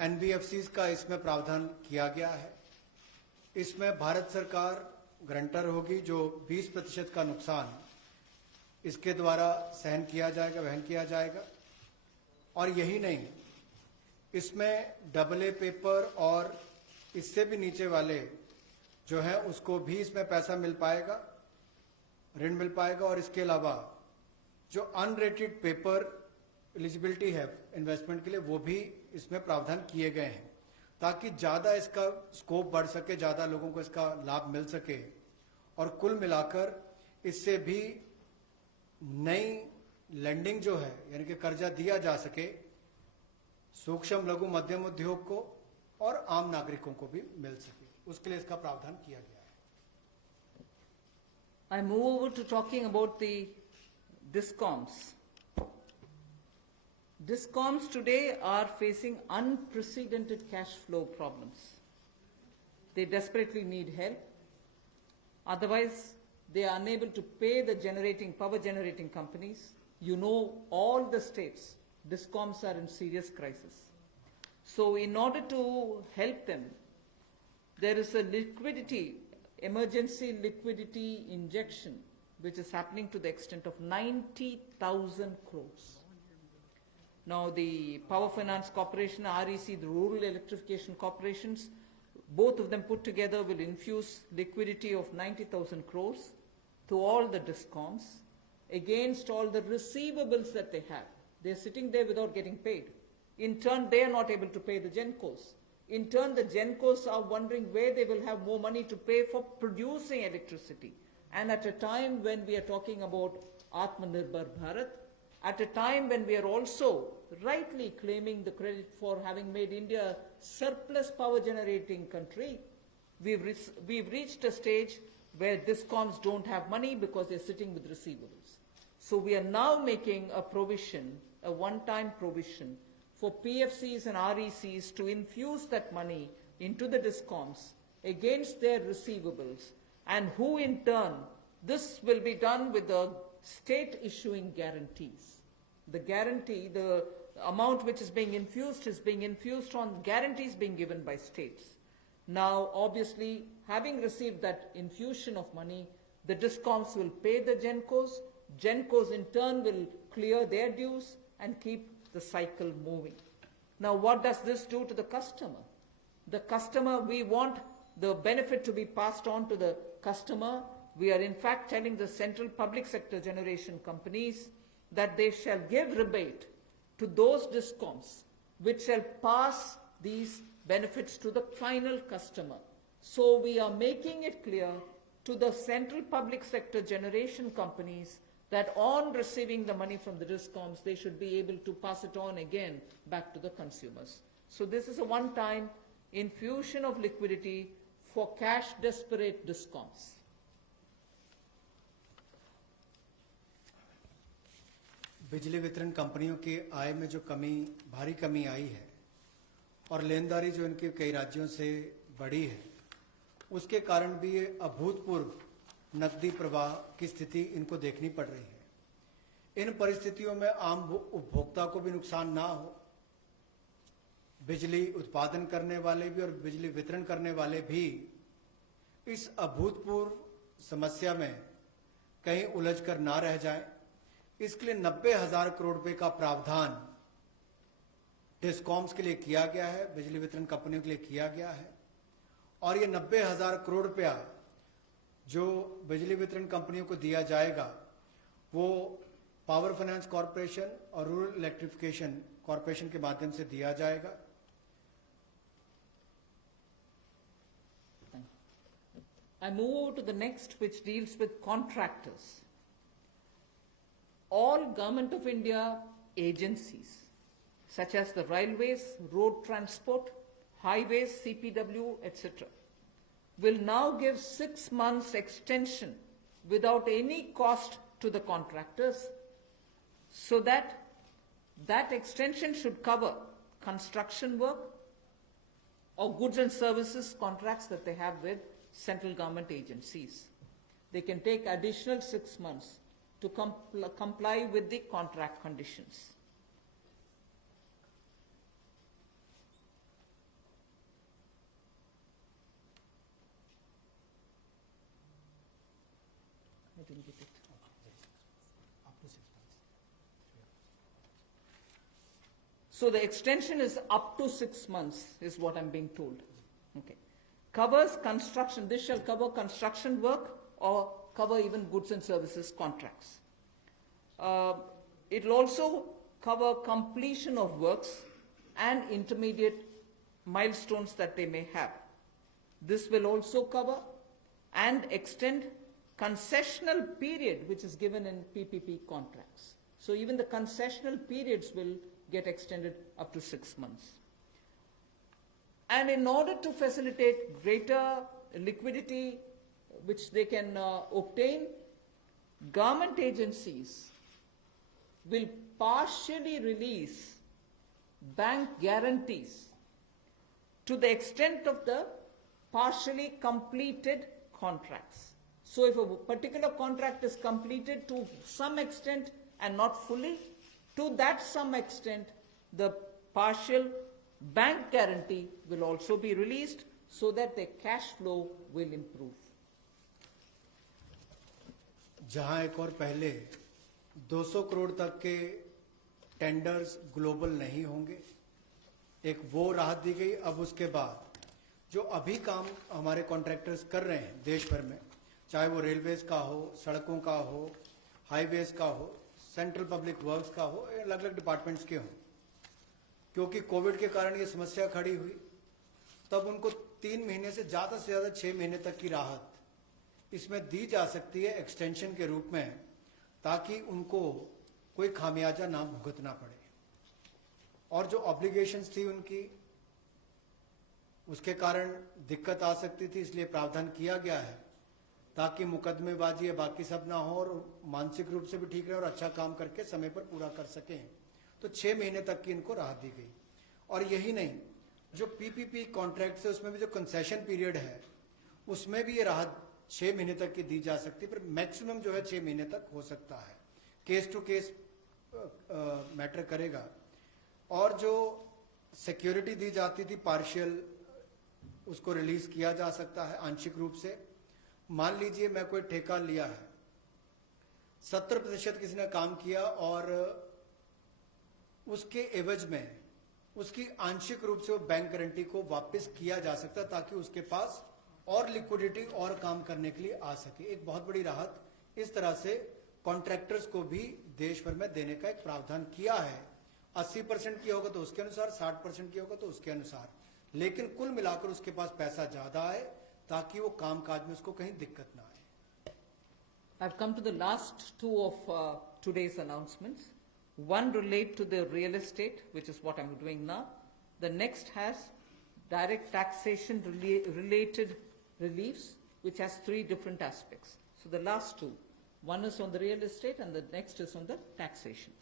एनबीएफसीज का इसमें प्रावधान किया गया है। इसमें भारत सरकार गारंटर होगी, जो 20% का नुकसान इसके द्वारा वहन किया जाएगा। और यही नहीं, इसमें AA पेपर और इससे भी नीचे वाले जो है उसको भी इसमें पैसा मिल पाएगा, ऋण मिल पाएगा। और इसके अलावा जो अनरेटेड पेपर एलिजिबिलिटी है इन्वेस्टमेंट के लिए, वो भी इसमें प्रावधान किए गए हैं ताकि ज्यादा इसका स्कोप बढ़ सके, ज्यादा लोगों को इसका लाभ मिल सके और कुल मिलाकर इससे भी नई लैंडिंग जो है यानी कि कर्जा दिया जा सके सूक्ष्म लघु मध्यम उद्योग को और आम नागरिकों को भी मिल सके, उसके लिए इसका प्रावधान किया गया है। I move over to talking about the DISCOMs. DISCOMs today are facing unprecedented cash flow problems. They desperately need help. Otherwise, they are unable to pay the power generating companies. You know, all the states, DISCOMs are in serious crisis. So in order to help them, there is a emergency liquidity injection, which is happening to the extent of 90,000 crores. Now the Power Finance Corporation, REC, the Rural Electrification Corporations, both of them put together will infuse liquidity of 90,000 crores to all the DISCOMs against all the receivables that they have. They're sitting there without getting paid. In turn, they are not able to pay the GENCOs. In turn, the GENCOs are wondering where they will have more money to pay for producing electricity. And at a time when we are talking about Atmanirbhar Bharat, at a time when we are also rightly claiming the credit for having made India a surplus power generating country, we've reached a stage where DISCOMs don't have money because they're sitting with receivables. So we are now making a provision, a one-time provision, for PFCs and RECs to infuse that money into the DISCOMs against their receivables, and who in turn, this will be done with the state issuing guarantees. The guarantee, the amount which is being infused on guarantees being given by states. Now, obviously, having received that infusion of money, the DISCOMs will pay the GENCOs. GENCOs in turn will clear their dues and keep the cycle moving. Now, what does this do to the customer? The customer, we want the benefit to be passed on to the customer. We are in fact telling the central public sector generation companies that they shall give rebate to those DISCOMs which shall pass these benefits to the final customer. So we are making it clear to the central public sector generation companies that on receiving the money from the DISCOMs, they should be able to pass it on again back to the consumers. So this is a one-time infusion of liquidity for cash-desperate DISCOMs. बिजली वितरण कंपनियों की आय में जो भारी कमी आई है और लेनदारी जो इनके कई राज्यों से बढ़ी है, उसके कारण भी ये अभूतपूर्व नकदी प्रवाह की स्थिति इनको देखनी पड़ रही है। इन परिस्थितियों में आम उपभोक्ता को भी नुकसान ना हो, बिजली उत्पादन करने वाले भी और बिजली वितरण करने वाले भी इस अभूतपूर्व समस्या में कहीं उलझकर ना रह जाएं, इसके लिए 90,000 करोड़ रुपए का प्रावधान डिस्कॉम्स के लिए किया गया है, बिजली वितरण कंपनियों के लिए किया गया है। और ये 90,000 करोड़ रुपया जो बिजली वितरण कंपनियों को दिया जाएगा वो पावर फाइनेंस कॉरपोरेशन और रूरल इलेक्ट्रिफिकेशन कॉरपोरेशन के माध्यम से दिया जाएगा। I move over to the next, which deals with contractors. All Government of India agencies, such as the railways, road transport, highways, CPW, etc., will now give 6 months extension without any cost to the contractors, so that extension should cover construction work or goods and services contracts that they have with central government agencies. They can take additional 6 months to comply with the contract conditions. I didn't get it. So the extension is up to 6 months, is what I'm being told. Okay. Covers construction. This shall cover construction work or cover even goods and services contracts. It will also cover completion of works and intermediate milestones that they may have. This will also cover and extend concessional period which is given in PPP contracts. So even the concessional periods will get extended up to 6 months. And in order to facilitate greater liquidity which they can obtain, government agencies will partially release bank guarantees to the extent of the partially completed contracts. So if a particular contract is completed to some extent and not fully, to that some extent, the partial bank guarantee will also be released so that their cash flow will improve. जहां एक और पहले 200 करोड़ तक के tenders global नहीं होंगे, एक वो राहत दी गई। अब उसके बाद जो अभी काम हमारे कॉन्ट्रैक्टर्स कर रहे हैं देश भर में, चाहे वो रेलवेज का हो, सड़कों का हो, हाईवेज का हो, सेंट्रल पब्लिक वर्क्स का हो, अलग अलग डिपार्टमेंट्स के हों, क्योंकि कोविड के कारण ये समस्या खड़ी हुई, तब उनको 3 महीने से ज्यादा 6 महीने तक की राहत इसमें दी जा सकती है एक्सटेंशन के रूप में, ताकि उनको कोई खामियाजा ना भुगतना पड़े। और जो ऑब्लिगेशंस थी उनकी, उसके कारण दिक्कत आ सकती थी, इसलिए प्रावधान किया गया है ताकि मुकदमेबाजी या बाकी सब ना हो और मानसिक रूप से भी ठीक रहे और अच्छा काम करके समय पर पूरा कर सकें। तो 6 महीने तक की इनको राहत दी गई। और यही नहीं, जो पीपीपी कॉन्ट्रैक्ट है उसमें भी जो कंसेशन पीरियड है उसमें भी ये राहत 6 महीने तक की दी जा सकती है, पर मैक्सिमम जो है 6 महीने तक हो सकता है। केस टू केस मैटर करेगा। और जो सिक्योरिटी दी जाती थी पार्शियल, उसको रिलीज किया जा सकता है आंशिक रूप से। मान लीजिए मैं कोई ठेका लिया है, 70% किसी ने काम किया और उसके एवज में उसकी आंशिक रूप से वो बैंक गारंटी को वापस किया जा सकता है, ताकि उसके पास और लिक्विडिटी और काम करने के लिए आ सके। एक बहुत बड़ी राहत इस तरह से कॉन्ट्रैक्टर्स को भी देश भर में देने का एक प्रावधान किया है। 80% किया होगा तो उसके अनुसार, 60% किया होगा तो उसके अनुसार, लेकिन कुल मिलाकर उसके पास पैसा ज्यादा आए ताकि वो काम काज में उसको कहीं दिक्कत ना आए। I've come to the last two of today's announcements. One relate to the real estate, which is what I'm doing now. The next has direct taxation related reliefs, which has 3 different aspects. So the last two, one is on the real estate and the next is on the taxation.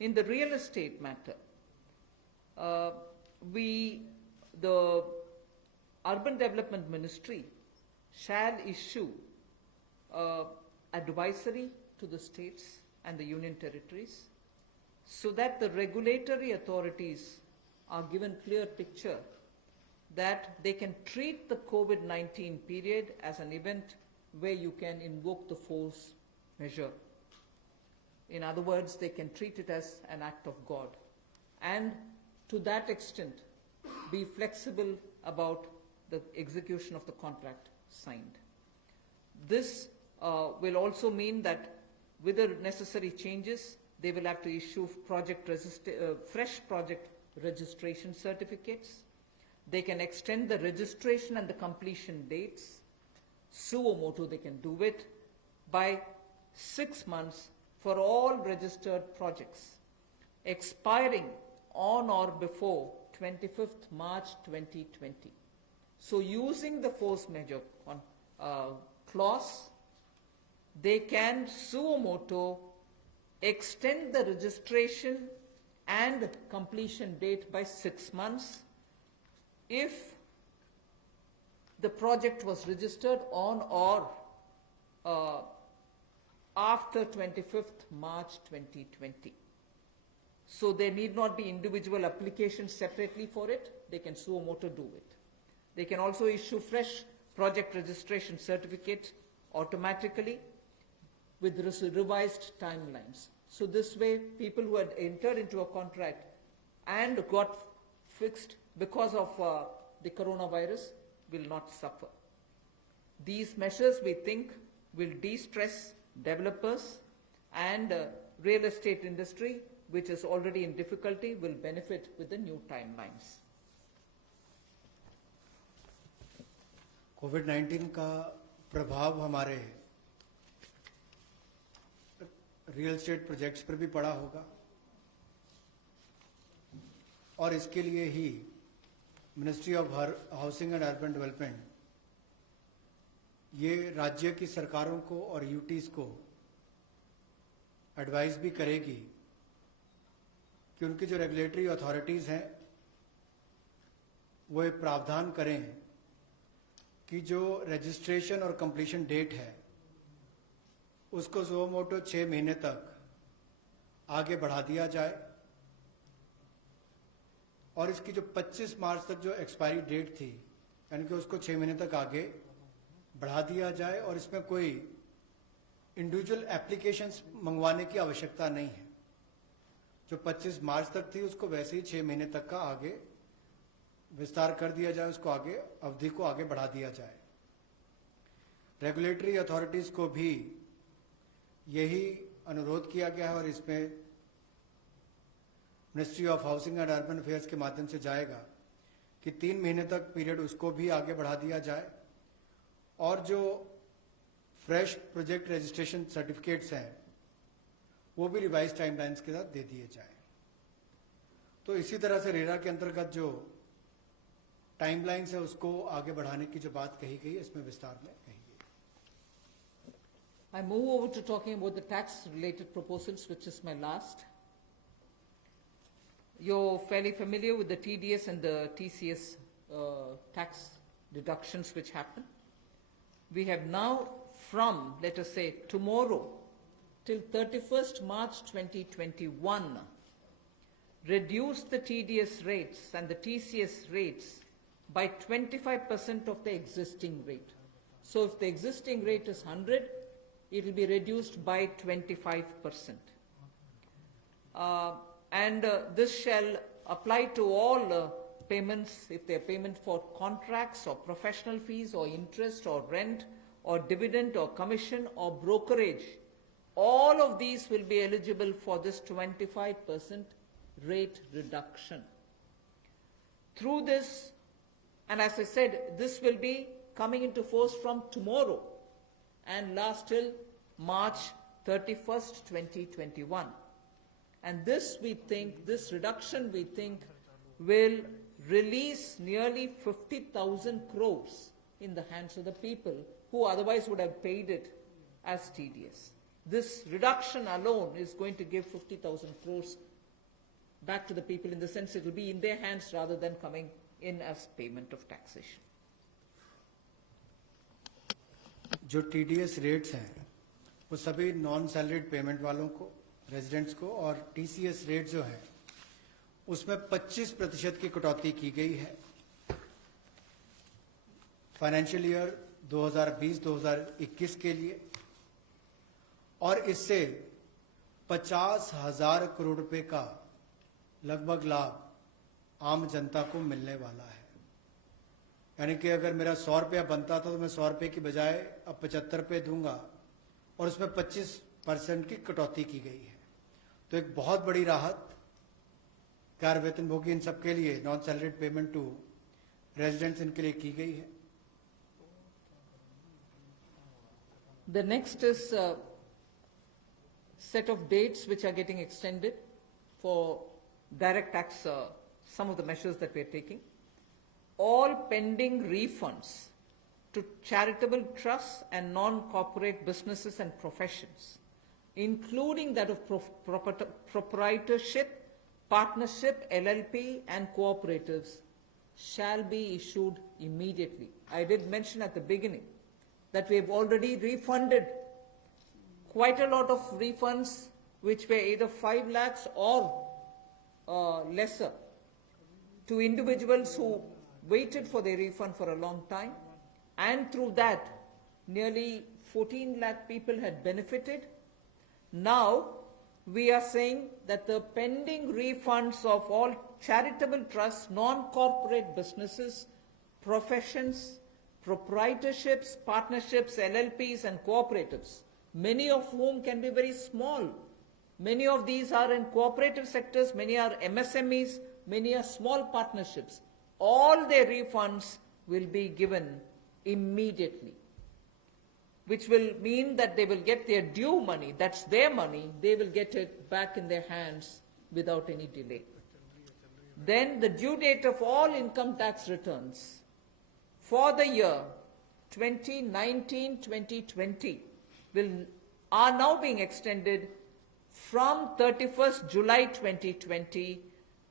In the real estate matter, the Urban Development Ministry shall issue advisory to the states and the union territories so that the regulatory authorities are given clear picture that they can treat the COVID-19 period as an event where you can invoke the force measure. In other words, they can treat it as an act of God, and to that extent be flexible about the execution of the contract signed. This will also mean that with the necessary changes, they will have to issue fresh project registration certificates. They can extend the registration and the completion dates. Suo motu, they can do it by 6 months for all registered projects, expiring on or before 25th March 2020. So using the force majeure clause, they can suo motu extend the registration and completion date by 6 months if the project was registered on or after 25th March 2020. So there need not be individual applications separately for it. They can suo motu do it. They can also issue fresh project registration certificates automatically with revised timelines. So this way, people who had entered into a contract and got fixed because of the coronavirus will not suffer. These measures, we think, will de-stress developers and real estate industry which is already in difficulty will benefit with the new timelines. कोविड-19 का प्रभाव हमारे real estate projects पर भी पड़ा होगा और इसके लिए ही ministry of housing and urban development ये राज्य की सरकारों को और यूटीज को एडवाइस भी करेगी कि उनकी जो रेगुलेटरी अथॉरिटीज हैं वो एक प्रावधान करें कि जो रजिस्ट्रेशन और कंप्लीशन डेट है उसको सुओ मोटो 6 महीने तक आगे बढ़ा दिया जाए और इसकी जो 25 मार्च तक जो एक्सपायरी डेट थी यानी कि उसको 6 महीने तक आगे बढ़ा दिया जाए और इसमें कोई इंडिविजुअल एप्लीकेशंस मंगवाने की आवश्यकता नहीं है। जो 25 मार्च तक थी उसको वैसे ही 6 महीने तक का आगे विस्तार कर दिया जाए, उसको आगे अवधि को आगे बढ़ा दिया जाए। रेगुलेटरी अथॉरिटीज को भी यही अनुरोध किया गया है और इसमें ministry of housing and urban affairs के माध्यम से जाएगा कि 3 महीने तक पीरियड उसको भी आगे बढ़ा दिया जाए और जो फ्रेश प्रोजेक्ट रजिस्ट्रेशन सर्टिफिकेट्स हैं वो भी रिवाइज टाइमलाइंस के साथ दे दिए जाए। तो इसी तरह से रेरा के अंतर्गत जो टाइमलाइंस है उसको आगे बढ़ाने की जो बात कही गई है इसमें विस्तार में कही गई। I move over to talking about the tax-related proposals, which is my last. You're fairly familiar with the TDS and the TCS tax deductions which happen. We have now from, let us say, tomorrow till 31st March 2021, reduced the TDS rates and the TCS rates by 25% of the existing rate. So if the existing rate is 100, it will be reduced by 25%. This shall apply to all payments, if they are payment for contracts or professional fees or interest or rent or dividend or commission or brokerage. All of these will be eligible for this 25% rate reduction. Through this, and as I said, this will be coming into force from tomorrow and last till March 31st, 2021. And this we think, this reduction we think will release nearly 50,000 crores in the hands of the people who otherwise would have paid it as TDS. This reduction alone is going to give 50,000 crores back to the people, in the sense it will be in their hands rather than coming in as payment of taxation. जो TDS rates हैं वो सभी non salaried payment वालों को, residents को, और TCS rate जो है उसमें 25% की कटौती की गई है फाइनेंशियल ईयर 2020-2021 के लिए, और इससे 50,000 करोड़ रुपए का लगभग लाभ आम जनता को मिलने वाला है। यानी कि अगर मेरा 100 रुपया बनता था तो मैं 100 रुपये की बजाय अब 75 रुपये दूंगा और उसमें 25% की कटौती की गई है। तो एक बहुत बड़ी राहत कार वेतनभोगी इन सबके लिए, non salaried payment to residents, इनके लिए की गई है। The next is a set of dates which are getting extended for direct tax, some of the measures that we are taking. All pending refunds to charitable trusts and non-corporate businesses and professions, including that of proprietorship, partnership, LLP and cooperatives, shall be issued immediately. I did mention at the beginning that we have already refunded quite a lot of refunds which were either 5 lakhs or lesser to individuals who waited for their refund for a long time, and through that nearly 14 lakh people had benefited. Now we are saying that the pending refunds of all charitable trusts, non-corporate businesses, professions, proprietorships, partnerships, LLPs and cooperatives, many of whom can be very small, Many of these are in cooperative sectors, many are MSMEs, many are small partnerships. All their refunds will be given immediately, which will mean that they will get their due money, that's their money, they will get it back in their hands without any delay. Then the due date of all income tax returns for the year 2019-2020 are now being extended from 31st July 2020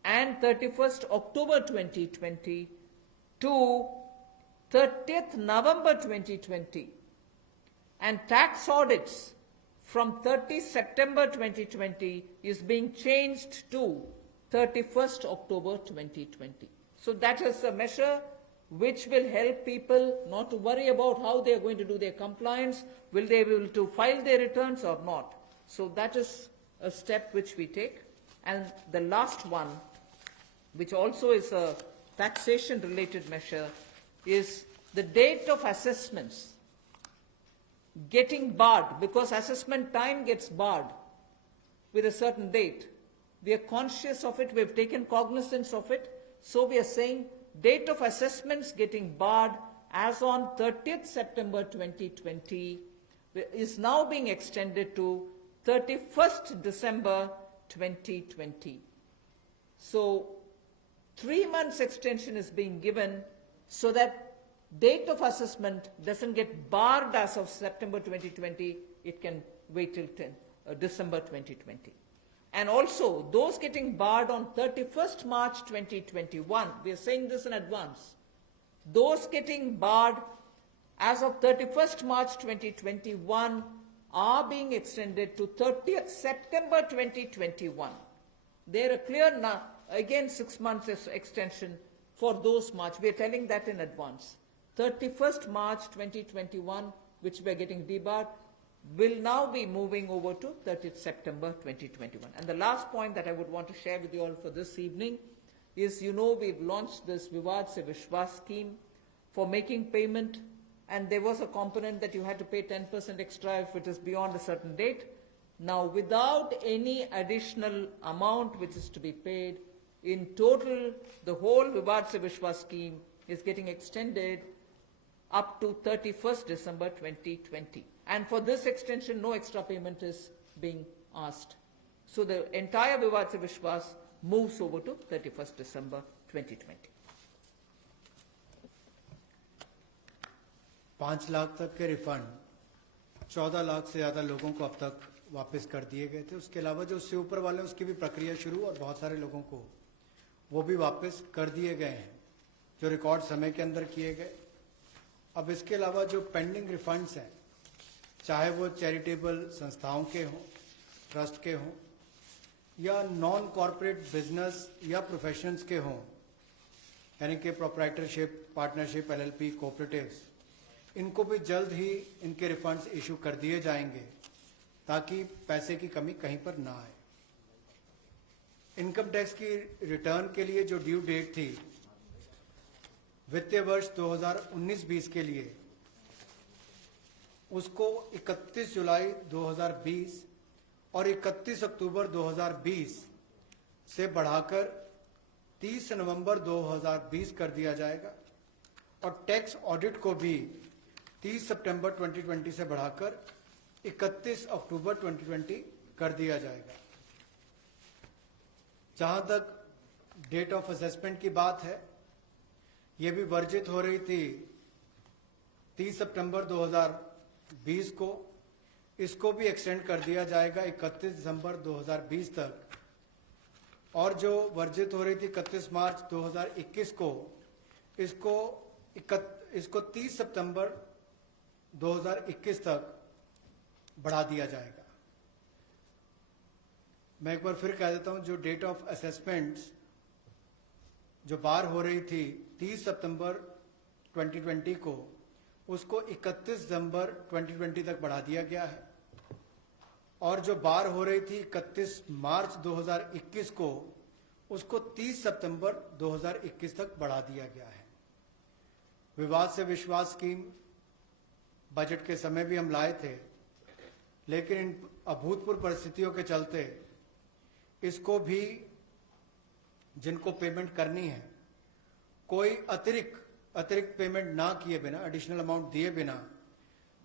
and 31st October 2020 to 30th November 2020, and tax audits from 30 September 2020 is being changed to 31st October 2020. So that is a measure which will help people not to worry about how they are going to do their compliance, will they be able to file their returns or not. So that is a step which we take. And the last one, which also is a taxation related measure, is the date of assessments getting barred, because assessment time gets barred with a certain date. We are conscious of it, we have taken cognizance of it, so we are saying date of assessments getting barred as on 30th September 2020 is now being extended to 31st December 2020. So 3 months extension is being given so that date of assessment doesn't get barred as of September 2020, it can wait till December 2020. And also, those getting barred on 31st March 2021, we are saying this in advance, those getting barred as of 31st March 2021 are being extended to 30th September 2021. They're a clear, again 6 months extension for those March. We are telling that in advance. 31st March 2021, which we are getting debarred, will now be moving over to 30th September 2021. And the last point that I would want to share with you all for this evening is, you know, we've launched this Vivad Se Vishwas scheme for making payment, and there was a component that you had to pay 10% extra if it is beyond a certain date. Now, without any additional amount which is to be paid, in total, the whole Vivad Se Vishwas scheme is getting extended up to 31st December 2020. And for this extension, no extra payment is being asked. So the entire Vivad Se Vishwas moves over to 31st December 2020. 5 lakh तक के refund 14 lakh से ज़्यादा लोगों को अब तक वापस कर दिए गए थे। उसके अलावा जो उससे ऊपर वाले उसकी भी प्रक्रिया शुरू, और बहुत सारे लोगों को वो भी वापस कर दिए गए हैं जो रिकॉर्ड समय के अंदर किए गए। अब इसके अलावा जो पेंडिंग रिफंड्स हैं, चाहे वो चैरिटेबल संस्थाओं के हों, ट्रस्ट के हों, या नॉन कॉरपोरेट बिजनेस या प्रोफेशंस के हों, यानी कि प्रोप्राइटरशिप, पार्टनरशिप, एलएलपी, कोऑपरेटिव्स, इनको भी जल्द ही इनके रिफंड्स इशू कर दिए जाएंगे ताकि पैसे की कमी कहीं पर ना आए। इनकम टैक्स की रिटर्न के लिए जो ड्यू डेट थी वित्तीय वर्ष 2019-20 के लिए, उसको 31 जुलाई 2020 और 31 अक्टूबर 2020 से बढ़ाकर 30 नवंबर 2020 कर दिया जाएगा, और टैक्स ऑडिट को भी 30 सितंबर 2020 से बढ़ाकर 31 अक्टूबर 2020 कर दिया जाएगा। जहां तक डेट ऑफ असेसमेंट की बात है, यह भी वर्जित हो रही थी 30 सितंबर 2020 को, इसको भी एक्सटेंड कर दिया जाएगा 31 दिसंबर 2020 तक, और जो वर्जित हो रही थी 31 मार्च 2021 को, इसको 30 सितंबर 2021 तक बढ़ा दिया जाएगा। मैं एक बार फिर कह देता हूं, जो डेट ऑफ असेसमेंट्स जो बार हो रही थी 30 सितंबर 2020 को, उसको 31 दिसंबर 2020 तक बढ़ा दिया गया है, और जो बार हो रही थी 31 मार्च 2021 को, उसको 30 सितंबर 2021 तक बढ़ा दिया गया है। विवाद से विश्वास स्कीम बजट के समय भी हम लाए थे, लेकिन इन अभूतपूर्व परिस्थितियों के चलते इसको भी जिनको पेमेंट करनी है कोई अतिरिक्त पेमेंट ना किए बिना, एडिशनल अमाउंट दिए बिना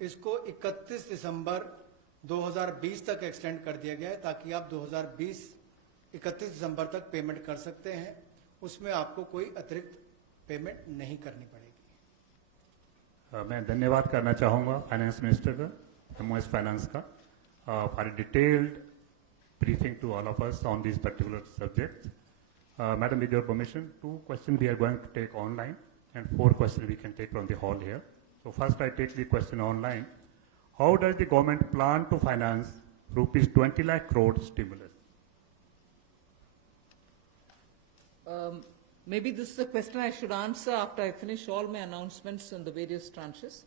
इसको 31 दिसंबर 2020 तक एक्सटेंड कर दिया गया है, ताकि आप 2020 31 दिसंबर तक पेमेंट कर सकते हैं। उसमें आपको कोई अतिरिक्त पेमेंट नहीं करनी पड़ेगी। मैं धन्यवाद करना चाहूँगा फाइनेंस मिनिस्टर का, एमओएस फाइनेंस का, for detailed briefing to all of us on these particular subjects. Madam, with your permission, 2 questions we are going to take online and 4 questions we can take from the hall here. So first I take the question online. How does the government plan to finance rupees 20 lakh crore stimulus? Maybe this is a question I should answer after I finish all my announcements on the various tranches.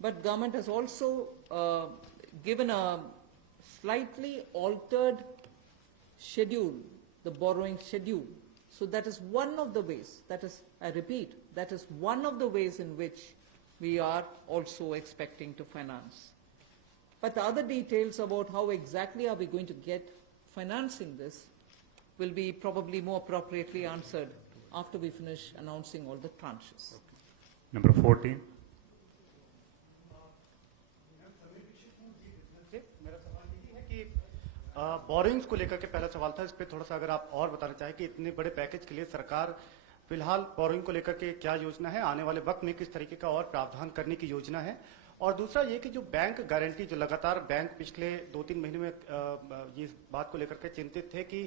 But government has also given a slightly altered schedule, the borrowing schedule. So that is one of the ways, that is, I repeat, that is one of the ways in which we are also expecting to finance. But the other details about how exactly are we going to get financing this will be probably more appropriately answered after we finish announcing all the tranches. Number 14. Borings को लेकर के पहला सवाल था, इस पे थोड़ा सा अगर आप और बताना चाहें कि इतने बड़े पैकेज के लिए सरकार फिलहाल बोरिंग को लेकर के क्या योजना है, आने वाले वक्त में किस तरीके का और प्रावधान करने की योजना है, और दूसरा ये कि जो बैंक गारंटी, जो लगातार बैंक पिछले 2-3 महीने में ये बात को लेकर के चिंतित थे कि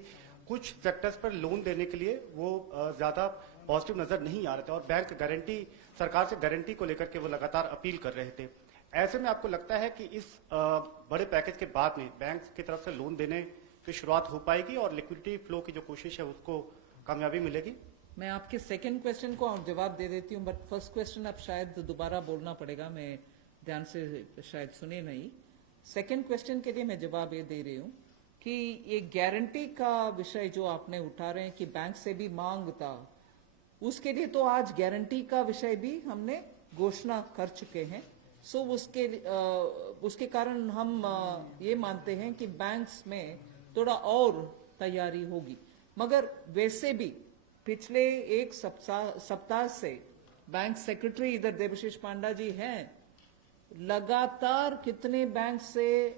कुछ सेक्टर्स पर लोन देने के लिए वो ज्यादा पॉजिटिव नजर नहीं आ रहे थे और बैंक गारंटी, सरकार से गारंटी को लेकर के वो लगातार अपील कर रहे थे। ऐसे में आपको लगता है कि इस बड़े पैकेज के बाद में बैंक की तरफ से लोन देने की शुरुआत हो पाएगी और लिक्विडिटी फ्लो की जो कोशिश है उसको कामयाबी मिलेगी? मैं आपके सेकंड क्वेश्चन को जवाब दे देती हूँ, बट फर्स्ट क्वेश्चन अब शायद दोबारा बोलना पड़ेगा, मैं ध्यान से शायद सुने नहीं। सेकंड क्वेश्चन के लिए मैं जवाब ये दे रही हूँ कि ये गारंटी का विषय जो आपने उठा रहे हैं कि बैंक से भी मांग था, उसके लिए तो आज गारंटी का विषय भी हमने घोषणा कर चुके हैं। सो उसके कारण हम ये मानते हैं कि बैंक्स में थोड़ा और तैयारी होगी, मगर वैसे भी पिछले एक सप्ताह से बैंक सेक्रेटरी इधर देवशीष पांडा जी हैं, लगातार कितने बैंक से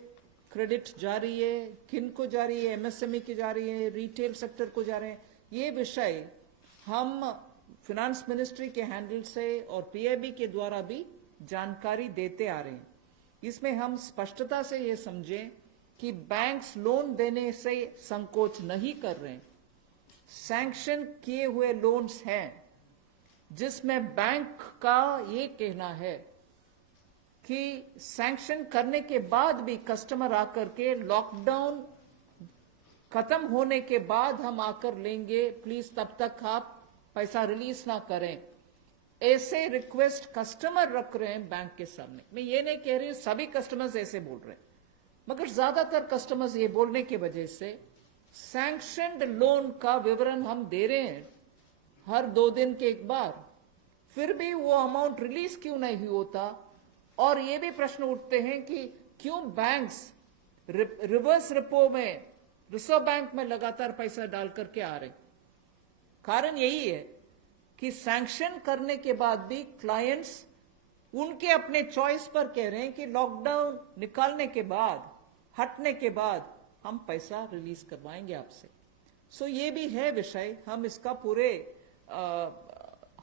क्रेडिट जा रही है, किन को जा रही है, एमएसएमई की जा रही है, रिटेल सेक्टर को जा रहे हैं, ये विषय हम फिनेंस मिनिस्ट्री के हैंडल से और पीआईबी के द्वारा भी जानकारी देते आ रहे हैं। इसमें हम स्पष्टता से ये समझें कि बैंक्स लोन देने से संकोच नहीं कर रहे हैं। सैंक्शन किए हुए लोन्स हैं जिसमें बैंक का ये कहना है कि सैंक्शन करने के बाद भी कस्टमर आकर के लॉकडाउन खत्म होने के बाद हम आकर लेंगे, प्लीज तब तक आप पैसा रिलीज ना करें। ऐसे रिक्वेस्ट कस्टमर रख रहे हैं बैंक के सामने। मैं ये नहीं कह रही हूं सभी कस्टमर्स ऐसे बोल रहे हैं, मगर ज्यादातर कस्टमर्स ये बोलने की वजह से सैंक्शनड लोन का विवरण हम दे रहे हैं हर 2 दिन के एक बार, फिर भी वो अमाउंट रिलीज क्यों नहीं होता। और ये भी प्रश्न उठते हैं कि क्यों बैंक्स रिवर्स रिपो में रिजर्व बैंक में लगातार पैसा डाल करके आ रहे। कारण यही है कि सैंक्शन करने के बाद भी क्लाइंट्स उनके अपने चॉइस पर कह रहे हैं कि लॉकडाउन निकालने के बाद, हटने के बाद हम पैसा रिलीज करवाएंगे आपसे। सो ये भी है विषय, हम इसका पूरे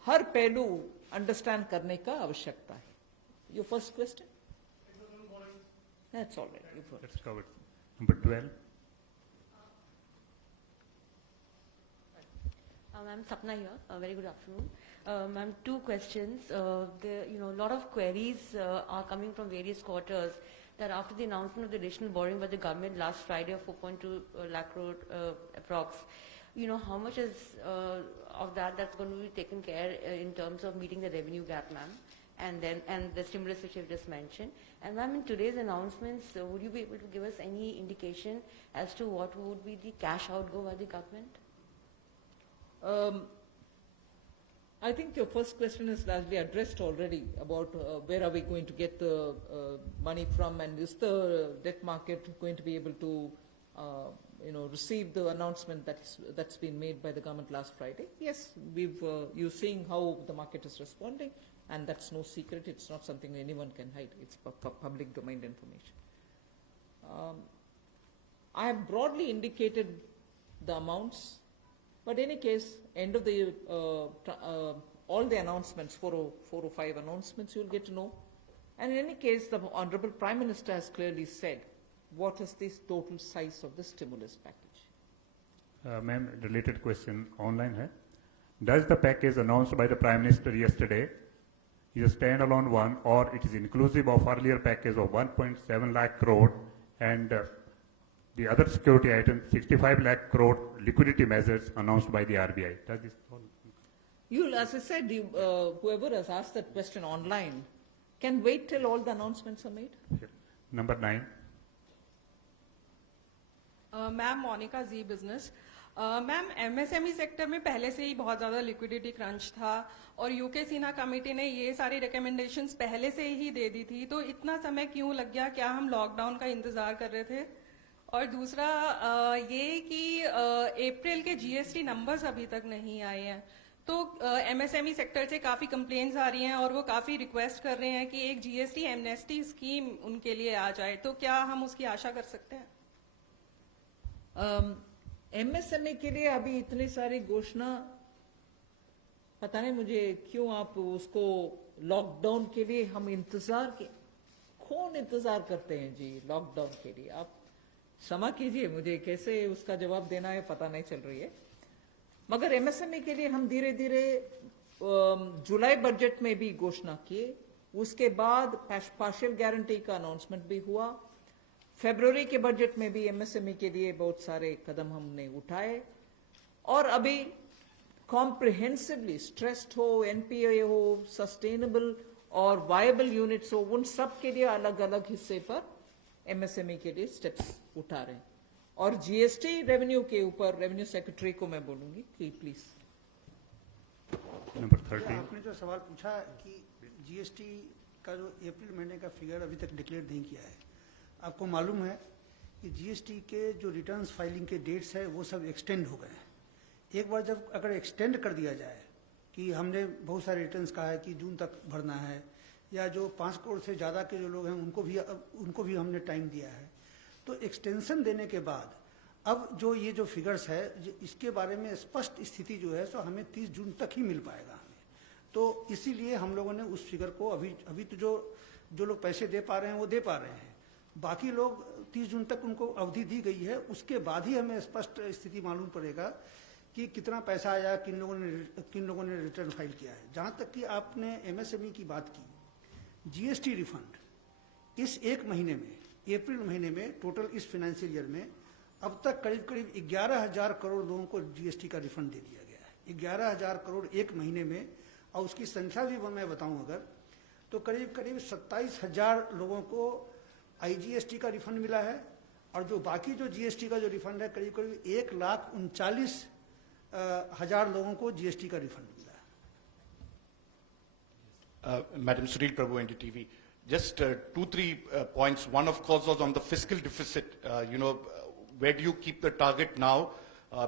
हर पहलू अंडरस्टैंड करने का आवश्यकता है। Your first question? That's all right. That's covered. Number 12. I'm Sapna here. Very good afternoon. Ma'am, 2 questions. A lot of queries are coming from various quarters that after the announcement of the additional borrowing by the government last Friday of 4.2 lakh crore approx, how much is of that's going to be taken care in terms of meeting the revenue gap, ma'am? And the stimulus which you've just mentioned. And ma'am, in today's announcements, would you be able to give us any indication as to what would be the cash outgo by the government? I think your first question is largely addressed already about where are we going to get the money from, and is the debt market going to be able to, receive the announcement that's been made by the government last Friday? Yes, you're seeing how the market is responding, and that's no secret. It's not something anyone can hide. It's public domain information. I have broadly indicated the amounts. But in any case, end of the, all the announcements, 4 or 5 announcements, you'll get to know. And in any case, the Honorable Prime Minister has clearly said what is the total size of the stimulus package. Ma'am, related question online hai. Does the package announced by the Prime Minister yesterday is a standalone one, or it is inclusive of earlier package of 1.7 lakh crore and the other security items, 65 lakh crore liquidity measures announced by the RBI? Does this all? As I said, whoever has asked that question online can wait till all the announcements are made. Number 9. Ma'am Monica ji business ma'am MSME sector में पहले से ही बहुत ज़्यादा liquidity crunch था और UK Sinha committee ने ये सारी रिकमेंडेशंस पहले से ही दे दी थी, तो इतना समय क्यों लग गया? क्या हम लॉकडाउन का इंतजार कर रहे थे? और दूसरा ये कि अप्रैल के जीएसटी नंबर्स अभी तक नहीं आए हैं, तो एमएसएमई सेक्टर से काफ़ी कंप्लेंट्स आ रही हैं और वो काफ़ी रिक्वेस्ट कर रहे हैं कि एक जीएसटी एमनेस्टी स्कीम उनके लिए आ जाए, तो क्या हम उसकी आशा कर सकते हैं? एमएसएमई के लिए अभी इतनी सारी घोषणा, पता नहीं मुझे क्यों आप उसको लॉकडाउन के लिए हम कौन इंतजार करते हैं जी लॉकडाउन के लिए? आप क्षमा कीजिए, मुझे कैसे उसका जवाब देना है पता नहीं चल रही है। मगर एमएसएमई के लिए हम धीरे धीरे जुलाई बजट में भी घोषणा किए, उसके बाद पार्शियल गारंटी का अनाउंसमेंट भी हुआ, फरवरी के बजट में भी एमएसएमई के लिए बहुत सारे कदम हमने उठाए, और अभी कॉम्प्रिहेंसिवली स्ट्रेस्ड हो, एनपीए हो, सस्टेनेबल और वायबल यूनिट्स हो, उन सब के लिए अलग अलग हिस्से पर एमएसएमई के लिए स्टेप्स उठा रहे हैं। और जीएसटी रेवेन्यू के ऊपर रेवेन्यू सेक्रेटरी को मैं बोलूंगी कि प्लीज। नंबर 13। आपने जो सवाल पूछा कि जीएसटी का जो अप्रैल महीने का फिगर अभी तक डिक्लेयर नहीं किया है, आपको मालूम है कि जीएसटी के जो रिटर्न्स फाइलिंग के डेट्स है वो सब एक्सटेंड हो गए हैं। एक बार जब अगर एक्सटेंड कर दिया जाए कि हमने बहुत सारे रिटर्न्स कहा है कि जून तक भरना है, या जो 5 करोड़ से ज़्यादा के जो लोग हैं उनको भी हमने टाइम दिया है, तो एक्सटेंशन देने के बाद अब जो ये जो फिगर्स है इसके बारे में स्पष्ट स्थिति जो है सो हमें 30 जून तक ही मिल पाएगा हमें। तो इसीलिए हम लोगों ने उस फिगर को अभी तो जो लोग पैसे दे पा रहे हैं वो दे पा रहे हैं, बाकी लोग 30 जून तक उनको अवधि दी गई है, उसके बाद ही हमें स्पष्ट स्थिति मालूम पड़ेगा कि कितना पैसा आया, किन लोगों ने रिटर्न फाइल किया है। जहाँ तक कि आपने एमएसएमई की बात की, जीएसटी रिफंड इस एक महीने में, अप्रैल महीने में टोटल इस फाइनेंशियल ईयर में अब तक करीब 11,000 करोड़ लोगों को जीएसटी का रिफंड दे दिया गया है। 11,000 करोड़ एक महीने में, और उसकी संख्या भी मैं बताऊं अगर तो करीब 27,000 लोगों को आईजीएसटी का रिफंड मिला है, और जो बाकी जो जीएसटी का जो रिफंड है करीब 1,39,000 लोगों को जीएसटी का रिफंड मिला है। Madam Sunil Prabhu, NDTV. Just 2-3 points. One, of course, was on the fiscal deficit. Where do you keep the target now?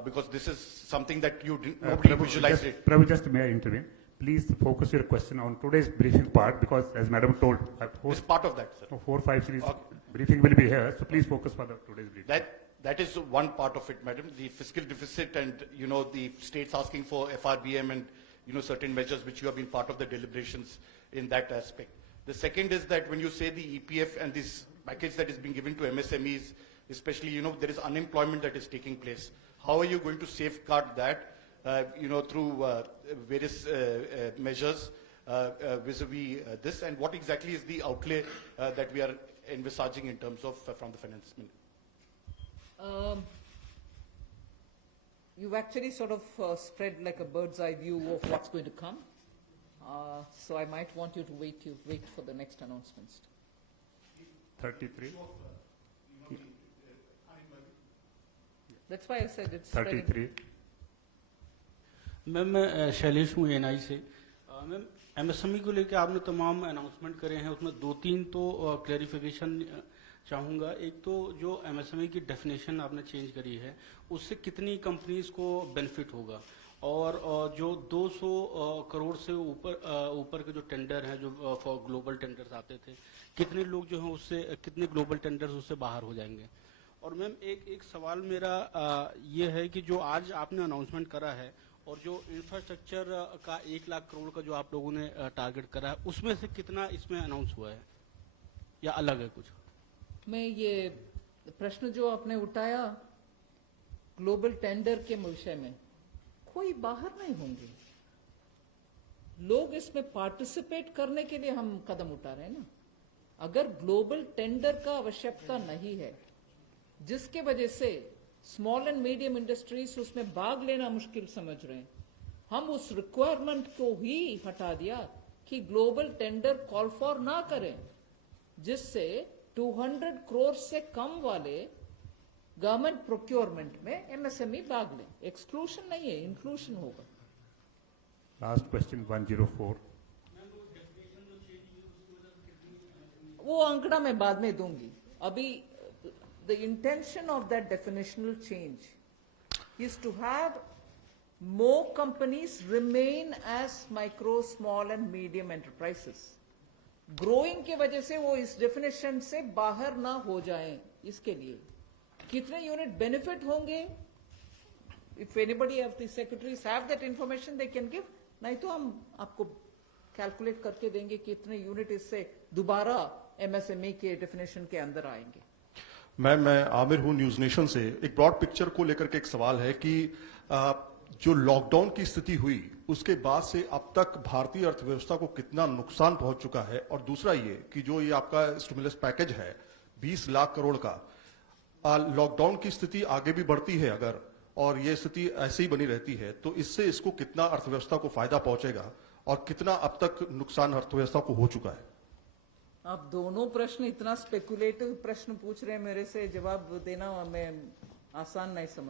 Because this is something that nobody visualized it. Prabhu, just may I intervene? Please focus your question on today's briefing part, because as Madam told, It's part of that, sir. 4, 5 series Okay. briefing will be here, so please focus for the today's briefing. That is one part of it, madam. The fiscal deficit and, the states asking for FRBM and, certain measures which you have been part of the deliberations in that aspect. The second is that when you say the EPF and this package that is being given to MSMEs, especially, there is unemployment that is taking place. How are you going to safeguard that, through various measures vis-a-vis this, and what exactly is the outlay that we are envisaging in terms of from the finance minister? You've actually sort of spread like a bird's eye view of what's going to come. So I might want you to wait for the next announcements. 33. That's why I said it's spreading. 33. Ma'am मैं शैलेश हूँ NI से। Ma'am MSME को लेकर आपने तमाम announcement करे हैं, उसमें 2-3 तो क्लैरिफिकेशन चाहूँगा। एक तो जो एमएसएमई की डेफिनेशन आपने चेंज करी है, उससे कितनी कंपनीज को बेनिफिट होगा, और जो 200 करोड़ से ऊपर के जो टेंडर हैं, जो फॉर ग्लोबल टेंडर्स आते थे, कितने लोग जो हैं उससे, कितने ग्लोबल टेंडर्स उससे बाहर हो जाएंगे। और मैम एक सवाल मेरा ये है कि जो आज आपने अनाउंसमेंट करा है और जो इंफ्रास्ट्रक्चर का 1 लाख करोड़ का जो आप लोगों ने टारगेट करा है, उसमें से कितना इसमें अनाउंस हुआ है या अलग है कुछ? मैं ये प्रश्न जो आपने उठाया ग्लोबल टेंडर के विषय में, कोई बाहर नहीं होंगे लोग, इसमें पार्टिसिपेट करने के लिए हम कदम उठा रहे हैं ना। अगर ग्लोबल टेंडर का आवश्यकता नहीं है, जिसके वजह से स्मॉल एंड मीडियम इंडस्ट्रीज उसमें भाग लेना मुश्किल समझ रहे हैं, हम उस रिक्वायरमेंट को ही हटा दिया कि ग्लोबल टेंडर कॉल फॉर ना करें, जिससे 200 करोड़ से कम वाले गवर्नमेंट प्रोक्योरमेंट में एमएसएमई भाग लें। एक्सक्लूशन नहीं है, इंक्लूशन होगा। Last question 104. वो आंकड़ा मैं बाद में दूंगी। अभी the intention of that definitional change is to have more companies remain as micro, small and medium enterprises. Growing के वजह से वो इस definition से बाहर ना हो जाएं, इसके लिए कितने यूनिट बेनिफिट होंगे, if anybody of the secretaries have that information they can give, नहीं तो हम आपको कैलकुलेट करके देंगे कितने यूनिट इससे दोबारा एमएसएमई के डेफिनेशन के अंदर आएंगे। मैं आमिर हूं न्यूज नेशन से। एक ब्रॉड पिक्चर को लेकर के एक सवाल है कि जो लॉकडाउन की स्थिति हुई उसके बाद से अब तक भारतीय अर्थव्यवस्था को कितना नुकसान पहुंच चुका है, और दूसरा ये कि जो ये आपका स्टिमुलस पैकेज है 20 लाख करोड़ का, लॉकडाउन की स्थिति आगे भी बढ़ती है अगर, और ये स्थिति ऐसे ही बनी रहती है, तो इससे इसको कितना अर्थव्यवस्था को फायदा पहुंचेगा और कितना अब तक नुकसान अर्थव्यवस्था को हो चुका है? आप दोनों प्रश्न इतना स्पेकुलेटिव प्रश्न पूछ रहे हैं मेरे से, जवाब देना मैं आसान नहीं समझ